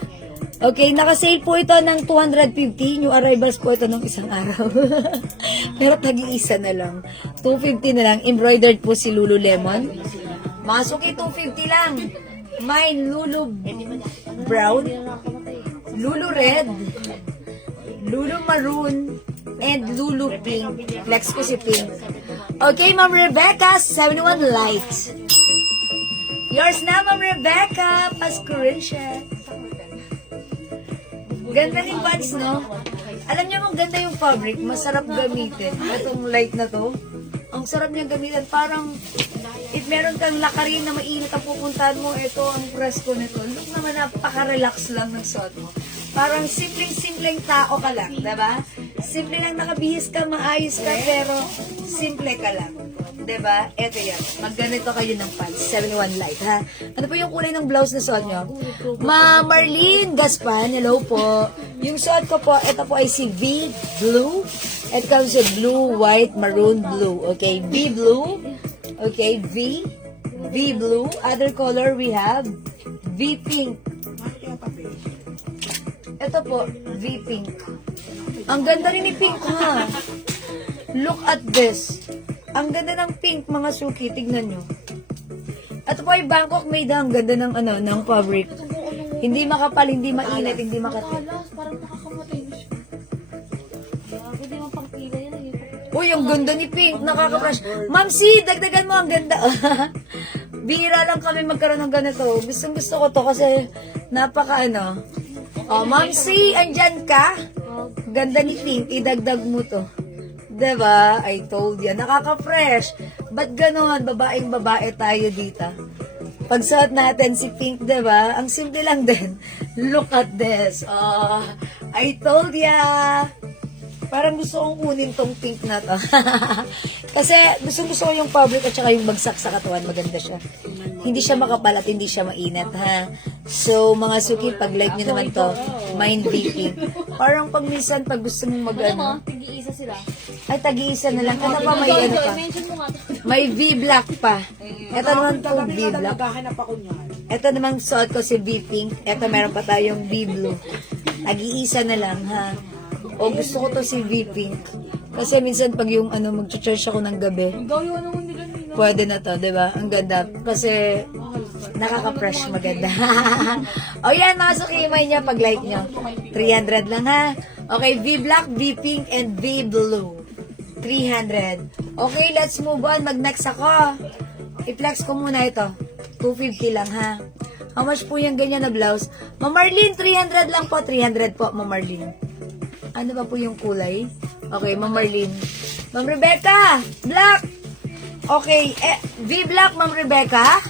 Okay, nakasale po ito ng 250. New arrivals po ito ng isang araw. Pero tag-iisa na lang. 250 na lang. Embroidered po si Lululemon. Masuki, 250 lang. Mine, Lulu Brown, Lulu Red, Lulu Maroon, and Lulu Pink. Flex ko si Pink. Okay, Ma'am Rebecca, 71 light. Yours na, Ma'am Rebecca. Pascuration. Ganda ng pants, no? Alam niyo kung ganda yung fabric, masarap gamitin. Itong light na to, ang sarap niyang gamitin. Parang, if meron kang lakarin na mainit ang pupuntahan mo, ito ang presko nito. Look naman, napaka-relax lang ng suot mo. Parang simpleng-simpleng tao ka lang, diba? Simple lang nakabihis ka, maayos ka, pero simple ka lang. Diba? Ito yan. Magganito kayo ng pants. 71 light, ha? Ano po yung kulay ng blouse na suot nyo? Ma Marlene Gaspan, hello po. Yung suot ko po, ito po ay si V Blue. It comes with blue, white, maroon, blue. Okay, V Blue. Okay, V Blue. Other color we have V Pink. Ito po, V Pink. Ang ganda rin ni Pink, ha? Look at this. Ang ganda ng pink, mga suki. Tignan nyo. Ito po ay Bangkok made. Ang ganda ng, ng fabric. Hindi makapal, hindi mainit, hindi makati. Parang nakakamatay na siya. Hindi mo pang pila yan. Uy, ang ganda ni Pink. Nakaka-crush. Ma'am C, dagdagan mo. Ang ganda. Bihira lang kami magkaroon ng ganito. Gustong gusto ko to kasi napaka Oh, Ma'am C, andyan ka? Ganda ni Pink. Idagdag mo to. Diba? I told you. Nakaka-fresh. Ba't ganon? Babaeng babae tayo dito. Pagsuot natin si Pink, diba? Ang simple lang din. Look at this. Oh, I told ya. Parang gusto kong kunin tong pink na to. Kasi gusto ko yung fabric at saka yung bagsak sa katawan. Maganda siya. Hindi siya makapal at hindi siya mainit, ha? So, mga suki, pag like nyo naman to, mind beeping. Parang pag minsan, pag gusto mong Tig-iisa sila. ay, tag-iisa na lang. Ano pa, may pa? Mention mo nga. May V-black pa. Ito naman po, V-black. Naghahanap ako niyan. Ito naman suot ko si V-pink. Ito meron pa tayong V-blue. Tag-iisa na lang, ha? O gusto ko to si V-pink. Kasi minsan pag yung mag-charge ako ng gabi, pwede na to, diba? Ang ganda. Kasi nakaka-fresh, maganda. O yan, mga sukimay niya pag like nyo. 300 lang, ha? Okay, V-black, V-pink, and V-blue. 300. Okay, let's move on. Mag-next ako. I-flex ko muna ito. 250 lang, ha? How much po yung ganyan na blouse? Ma'am Marlene, 300 lang po. 300 po, Ma'am Marlene. Ano ba po yung kulay? Okay, Ma'am Marlene. Ma'am Rebecca, black. Okay, V black, Ma'am Rebecca.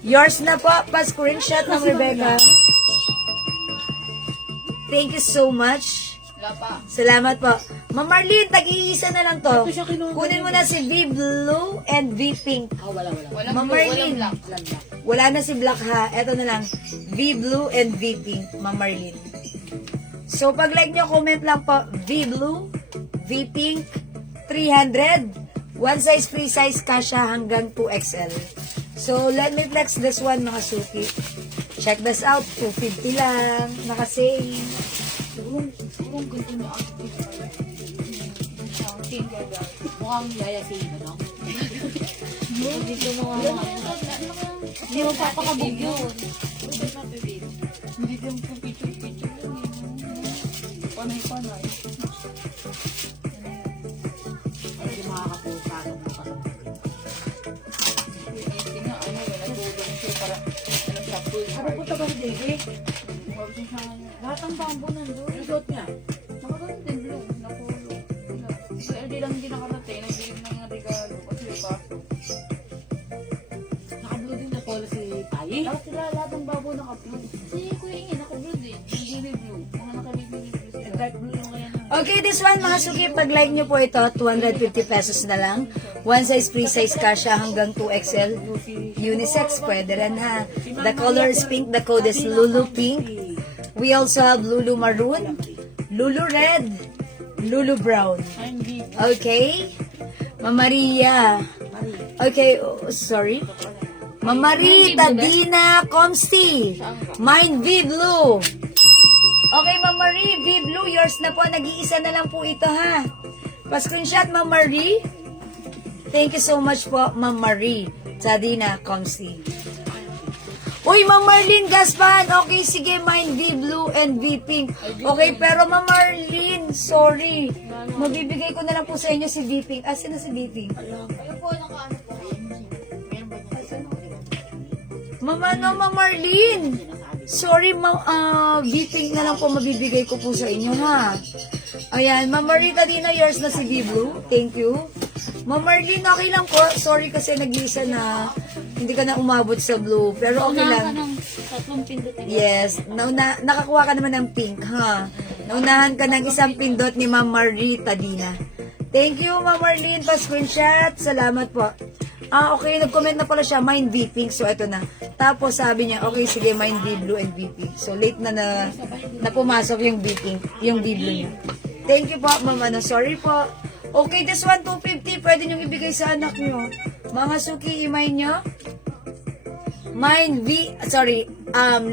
Yours na po. Pa-screenshot, Ma'am Rebecca. Thank you so much. Salamat po. Ma'am Marlene, tag-iisa na lang to. Kunin mo na si V blue and V pink. Ma'am Marlene. Wala na si black ha. Eto na lang. V blue and V pink. Ma'am Marlene. So, pag like nyo, comment lang po. V blue, V pink, 300. One size, free size, kasha hanggang 2XL. So, let me flex this one, mga suki. Check this out. 250 lang. Naka-sale. Mukhang yaya si Iba, no? Dito mo nga. Hindi mo papakabog yun. Hindi ko yung picture-picture yun. Panay-panay. Hindi makakapusa ng mga hindi nga, natulong siya para sa pool. Ano po ba si David? Lahat ng bamboo nandun. Resort niya. Nakagalit din blue. Napulo. Hindi lang din nakarating. Hindi lang ng regalo. Kasi pasok. Naka-blue din na polo si Tayi. Lahat sila, lahat ng bamboo naka-blue. Si Kuya Ingin, naka-blue din. Hindi blue. Mga naka-blue sila. Dark blue yung kaya na. Okay, this one, mga suki, pag like nyo po ito, 250 pesos na lang. One size, free size, kasha hanggang 2XL. Unisex, pwede rin ha. The color is pink. The code is Lulu Pink. We also have Lulu Maroon, Lulu Red, Lulu Brown. Okay? Mama Maria. Okay, sorry. Mama Rita, Dina, Comsti. Mine, V Blue. Okay, Mama Marie, V Blue, yours na po. Nag-iisa na lang po ito, ha? Pa-screenshot, Mama Marie. Thank you so much po, Mama Marie. Sa Dina, Comsti. Uy, Ma'am Marlene Gaspan. Okay, sige, mine V blue and V pink. Okay, pero Ma'am Marlene, sorry. Mabibigay ko na lang po sa inyo si V pink. Asan na si V pink? Ayun po, naka-ano po. Ma'am Marlene. Sorry, V pink na lang po mabibigay ko po sa inyo, ha? Ayan, Ma'am Marita Dina, yours na si V blue. Thank you. Ma'am Marlene, okay lang po. Sorry kasi nag-iisa na. Hindi ka na umabot sa blue. Pero okay lang. Ng tatlong pindot. Yes. Nakakuha ka naman ng pink, ha? Naunahan ka ng isang pindot ni Ma'am Marita Dina. Thank you, Ma'am Marlene, pa-screenshot. Salamat po. Okay, nag-comment na pala siya, mine V pink. So, eto na. Tapos, sabi niya, okay, sige, mine V blue and V pink. So, late na pumasok yung V pink, yung V blue niya. Thank you po, Ma'am. Sorry po. Okay, this one, 250. Pwede niyong ibigay sa anak niyo. Mga suki, imay niyo. Mine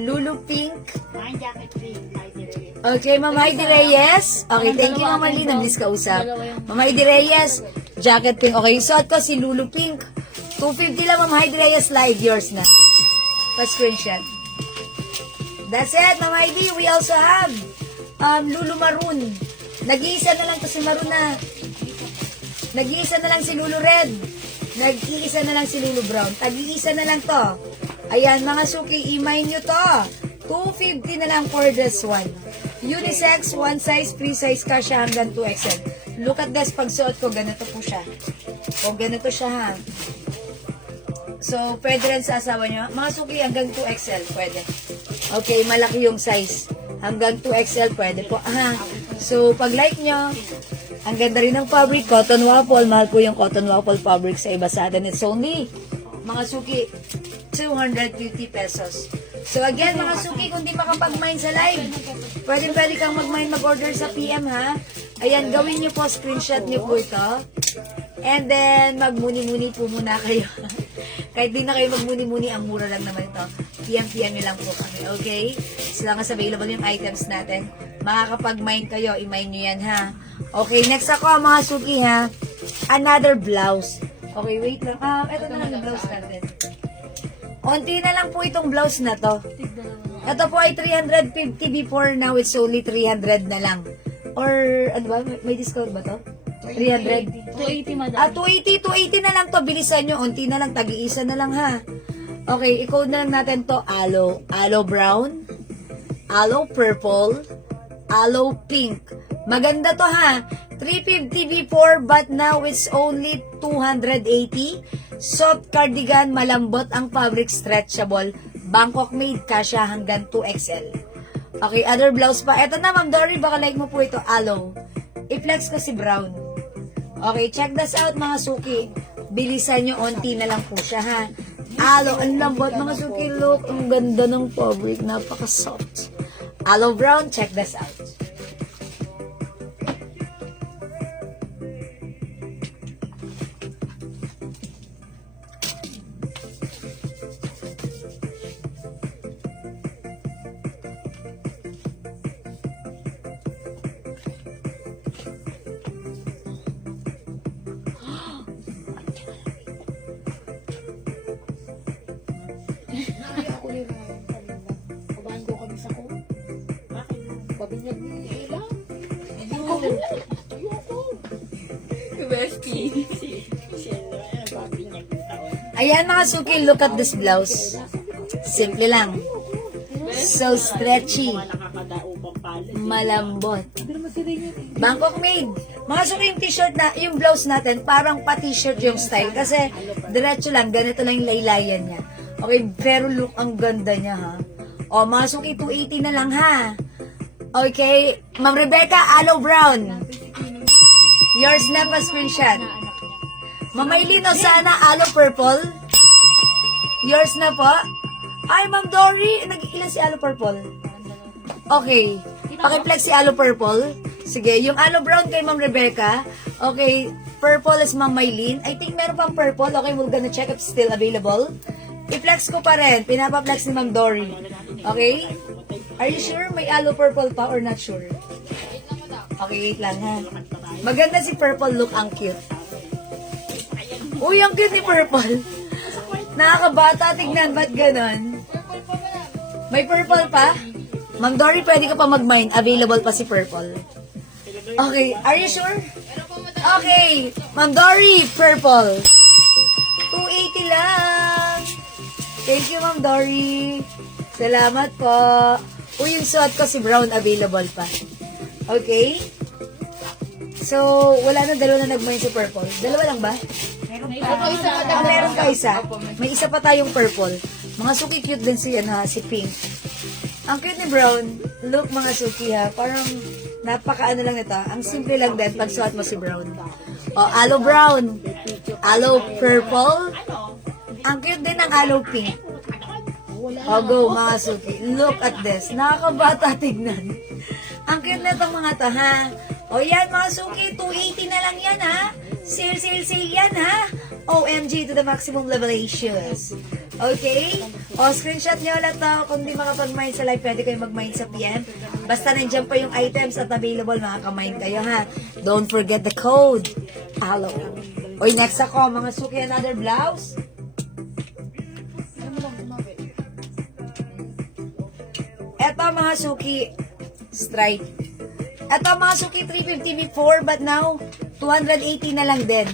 Lulu Pink. Mine jacket pink. Okay, Ma'am Heidi Reyes. Okay, thank you, Ma'am Marlene. Nablis ka usap. Ma'am Heidi Reyes, jacket pink. Okay, suot ko si Lulu Pink. 250 lang, Ma'am Heidi Reyes. Live, yours na. Pa-screenshot. That's it, Ma'am Heidi. We also have Lulu Maroon. Nag-iisa na lang to si Maroon na. Nag-iisa na lang si Lulu Red. Nag-iisa na lang si Lulu Brown. Tag-iisa na lang to. Ayan, mga suki, imay nyo to. 250 na lang for this one. Unisex, one size, free size ka siya hanggang 2XL. Look at this, pagsuot ko, ganito po siya. O, ganito siya ha. So, pwede rin sa asawa nyo. Mga suki, hanggang 2XL, pwede. Okay, malaki yung size. Hanggang 2XL, pwede po. Aha. So, pag like nyo, ang ganda rin ng fabric, cotton waffle. Mahal po yung cotton waffle fabric sa iba sa atin. It's only, mga suki, 250 pesos. So again, mga suki, kung di makapag-mine sa live, pwede kang mag-order sa PM, ha? Ayan, gawin nyo po, screenshot nyo po ito. And then, magmuni-muni po muna kayo. Kahit di na kayo magmuni-muni, ang mura lang naman ito. PM nyo lang po kami, okay? So lang as available yung items natin. Makakapag-mine kayo, i-mine nyo yan, ha? Okay, next ako, mga suki, ha? Another blouse. Okay, wait lang. Ito na lang yung blouse natin. Unti na lang po itong blouse na to. Ito po ay 350 before, now it's only 300 na lang. Or, ano ba? May discount ba to? 300? 280, madam. 280 na lang to. Bilisan nyo. Unti na lang. Tag-iisa na lang, ha? Okay, i-code na lang natin to. Aloe brown, aloe purple, aloe pink. Maganda to ha. 350 before but now it's only 280. Soft cardigan, malambot ang fabric, stretchable. Bangkok made, kasya hanggang 2XL. Okay, other blouse pa. Eto na, Ma'am Dory, baka like mo po ito, aloe. I-flex ko si brown. Okay, check this out mga suki. Bilisan nyo, onti na lang po siya ha. Aloe, ang lambot mga suki, look. Ang ganda ng fabric, napaka-soft. Aloe brown, check this out. Bestie. Ayan mga suki, look at this blouse. Simple lang. So stretchy. Nakakadaupang pala. Malambot. Bangkok made. Mga suki, yung t-shirt na, yung blouse natin, parang pa-t-shirt yung style. Kasi, diretso lang, ganito lang yung laylayan niya. Okay, pero look, ang ganda niya ha. O, mga suki, 280 na lang ha. Okay, Ma'am Rebecca, aloe brown. Yours na pa screenshot. Mamaylino, sana aloe purple. Yours na po. Ay, Ma'am Dory, nag-ilan si aloe purple? Okay. Pakiplex si aloe purple. Sige, yung aloe brown kay Ma'am Rebecca. Okay, purple is Ma'am Maylin. I think meron pang purple. Okay, we're gonna check if it's still available. I-flex ko pa rin. Pinapa-flex ni Ma'am Dory. Okay? Are you sure may aloe purple pa or not sure? Okay, wait lang ha. Maganda si purple look, ang cute. Uy, ang cute ni purple. Nakakabata, tignan, ba't ganon? May purple pa? Ma'am Dory, pwede ka pa mag-mine. Available pa si purple. Okay, are you sure? Okay, Ma'am Dory, purple. 280 lang. Thank you, Ma'am Dory. Salamat po. Uy, yung suot ko si brown, available pa. Okay? So, wala na, dalawa na nag-mine si purple. Dalawa lang ba? Meron ka isa. May isa pa tayong purple. Mga suki cute din si, si pink. Ang cute ni brown. Look mga suki ha. Parang napaka-ano lang nito. Ang simple lang din pag suot mo si brown. O, aloe brown. Aloe purple. Ang cute din ng aloe pink. O, go mga suki. Look at this. Nakakabata tignan. Ang cute na itong mga to ha. O yan mga suki. 280 na lang yan ha. Sale, sale, sale yan ha. OMG to the maximum levelations. Okay? O, screenshot nyo lang to. Kung di makapag-mine sa live, pwede kayo mag-mine sa PM. Basta nandiyan pa yung items at available, makaka-mine kayo ha. Don't forget the code. Aloe. Oy, next ako, mga suki, another blouse. Eto mga suki, stripe. Eto mga suki, 350 before, but now, 280 na lang din.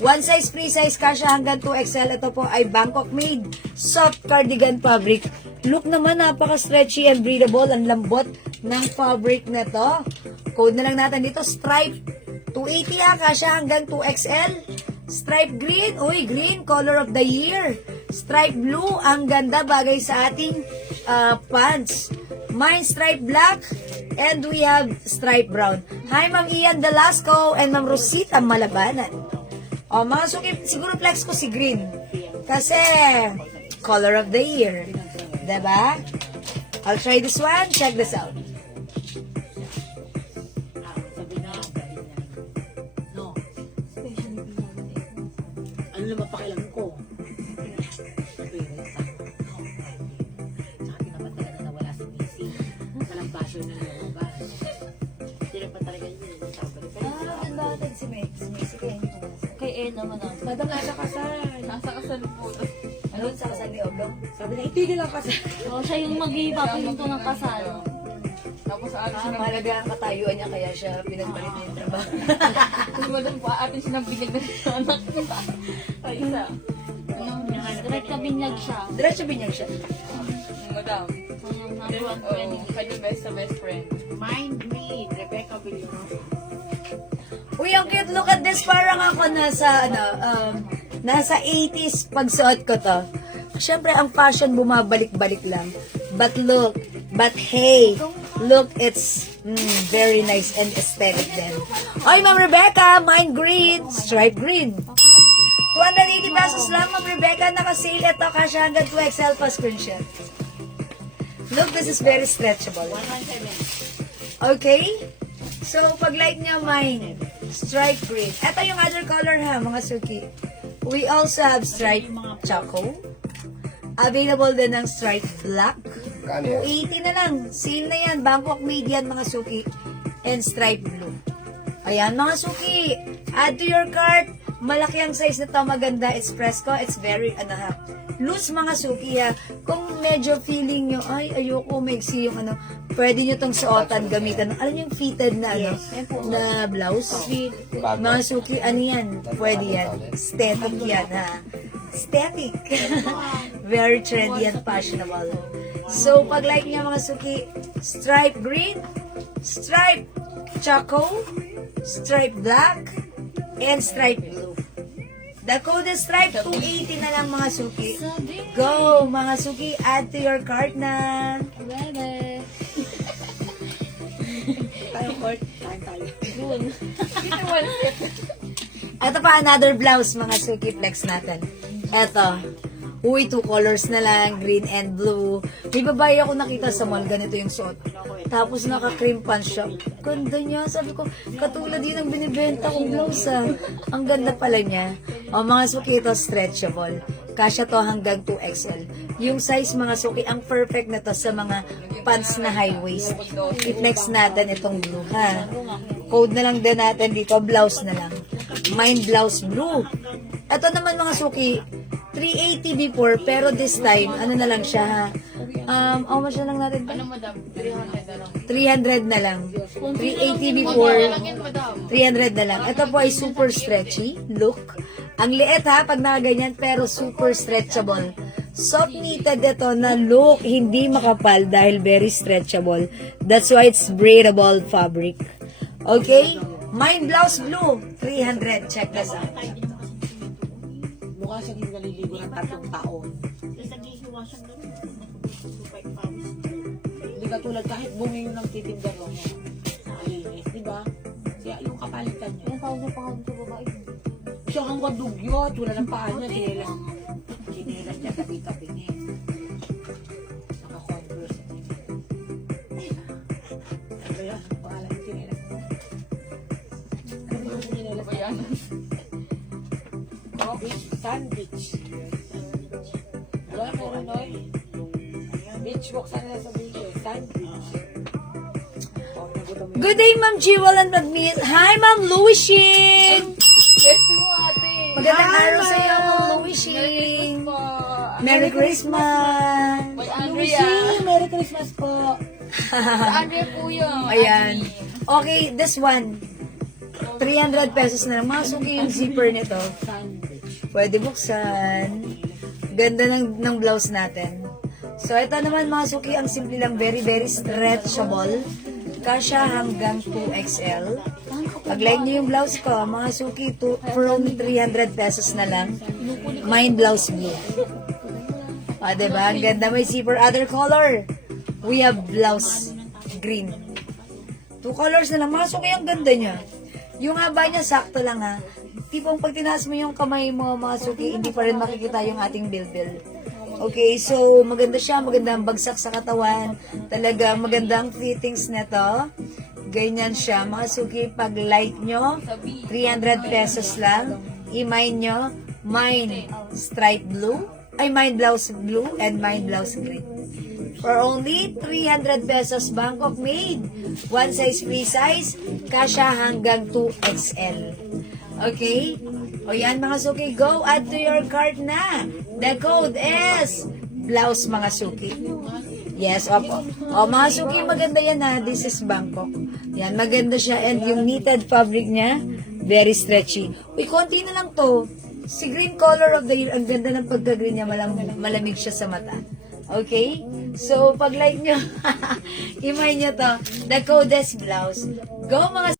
One size, free size, kasha hanggang 2XL. Ito po ay Bangkok made. Soft cardigan fabric. Look naman, napaka-stretchy and breathable. Ang lambot ng fabric na to. Code na lang natin dito, stripe. 280 kasha hanggang 2XL. Stripe green. Uy, green, color of the year. Stripe blue, ang ganda, bagay sa ating pants. Mine stripe black. And we have stripe brown. Hi, Ma'am Ian Dalasco and Ma'am Rosita Malabanan. O, mga suki, siguro flex ko si green. Kasi, color of the year. Diba? I'll try this one. Check this out. Sabi na, no. Ano naman pakialam ko? Sabi naman talaga na wala si Missy. Walang basyo na lumabas. Sila pa talaga yun. Ang batag si Mexican. Kay Ed naman ako. Madam, nasa kasal. Nasa kasal po. Ano sa kasal ni Oblong? Sabi na, itigil ang kasal. Oh, siya yung mag-ipapahinto ng kasal. Tapos aalis siya ng Mahalaga ang katayuan niya, kaya siya pinagpalit na yung trabaho. Sumunod po atin siya ng binig na siya anak niya. Ay, isa. Direct kabinyag siya. Diretso binyag siya. Madam. Yung number one friend. Kanya best sa best friend. Mind me, Rebecca Villarama. fairness, parang ako nasa 80s pagsuot ko to. Siyempre, ang fashion bumabalik-balik lang. But hey, look, it's very nice and aesthetic din. Oy, Ma'am Rebecca, mine green, stripe green. 280 pesos lang, Ma'am Rebecca, naka-sale ito, kasi hanggang 2XL pa screenshot. Look, this is very stretchable. Okay? So, pag like nyo, mine, stripe green. Ito yung other color ha, mga suki. We also have stripe choco. Available din ng stripe black. 280 na lang. Sale na yan. Bangkok made yan, mga suki. And stripe blue. Ayan, mga suki. Add to your cart. Malaki ang size na to. Maganda. It's fresco. It's very, loose, mga suki, ha. Kung medyo feeling nyo, ay, ayoko, maiksi yung pwede nyo tong suotan, gamitan. Alam nyo yung fitted na, na blouse? Mga suki, yan? Pwede yan. Aesthetic yan, ha. Aesthetic. Very trendy and fashionable. So, pag like niya, mga suki, stripe green, stripe choco, stripe black, and stripe blue. The code is stripe 280 na lang, mga suki. Go, mga suki, add to your cart na. Bebe. Ito pa, another blouse, mga suki, flex natin. Ito. Uy, 2 colors na lang, green and blue. May babae ako nakita sa mall, ganito yung suot. Tapos naka-cream pants siya. Ganda niya. Sabi ko, katulad yun ang binibenta kong blouse, ah. Ang ganda pala niya. O, mga suki, ito stretchable. Kasya to hanggang 2XL. Yung size, mga suki, ang perfect na to sa mga pants na high waist. I-flex natin itong blue, ha. Code na lang din natin dito, blouse na lang. Mine blouse blue. Ito naman, mga suki, 380 before, pero this time, na lang siya, ha? How much na lang natin? Madam? 300 na lang. 300 na lang. 380 before, 300 na lang. Ito po ay super stretchy look. Ang liit, ha, pag nakaganyan, pero super stretchable. Soft knitted ito na look, hindi makapal dahil very stretchable. That's why it's breathable fabric. Okay? Mine blouse blue, 300. Check this out. Mukha siyang hindi naliligo ng 3 taon. Hindi katulad kahit bumili ng titinda mo. Nakalinis, di ba? Kaya yung kapalitan niya. Yung tawag na pangalan sa babae. Siya ang wadugyot. Wala ng paa niya. Sinilang niya tabi-tabi niya. Naka-converse. Ano yan? Pangalan yung sinilang mo. Ano yung sinilang mo? Ayan. Sandwich. Wala mo rin oy. Beach walk sana sa beach. Sandwich. Good day, Ma'am Jewel and Magmit. Hi, Ma'am Louisine. Pwede mo, ate. Magandang Hi, araw sa iyo, Ma'am ma'am. Louisine. Po. Merry Christmas. May Andrea. Merry Christmas po. Sa Andrea po yun. Ayan. Okay, this one. 300 pesos na lang. Masuki yung zipper nito. Sandwich. Pwede buksan. Ganda ng blouse natin. So, ito naman, mga suki, ang simple lang, very, very stretchable. Kasya hanggang 2XL. Pag-like niyo yung blouse ko, mga suki, from 300 pesos na lang. Mine blouse blue. Diba? Ang ganda. May zipper. Other color. We have blouse green. 2 colors na lang. Mga suki, ang ganda niya. Yung haba niya, sakto lang, ha. Tipong pag tinaas mo yung kamay mo, mga suki, hindi pa rin makikita yung ating bilbil. Okay, so maganda siya, maganda ang bagsak sa katawan. Talaga magandang fittings nito. Ganyan siya, mga suki, pag like nyo, 300 pesos lang. I-mine nyo, mine stripe blue, ay mine blouse blue, and mine blouse green. For only 300 pesos, Bangkok made. One size, free size, kasya hanggang 2XL. Okay? O yan, mga suki, go add to your cart na. The code is blouse, mga suki. Yes, opo. O, mga suki, maganda yan, ha. This is Bangkok. Yan, maganda siya. And yung knitted fabric niya, very stretchy. Uy, konti na lang to. Si green color of the year, ang ganda ng pagka-green niya, malamig siya sa mata. Okay? So, pag like nyo, imay nyo to, the code is blouse. Go, mga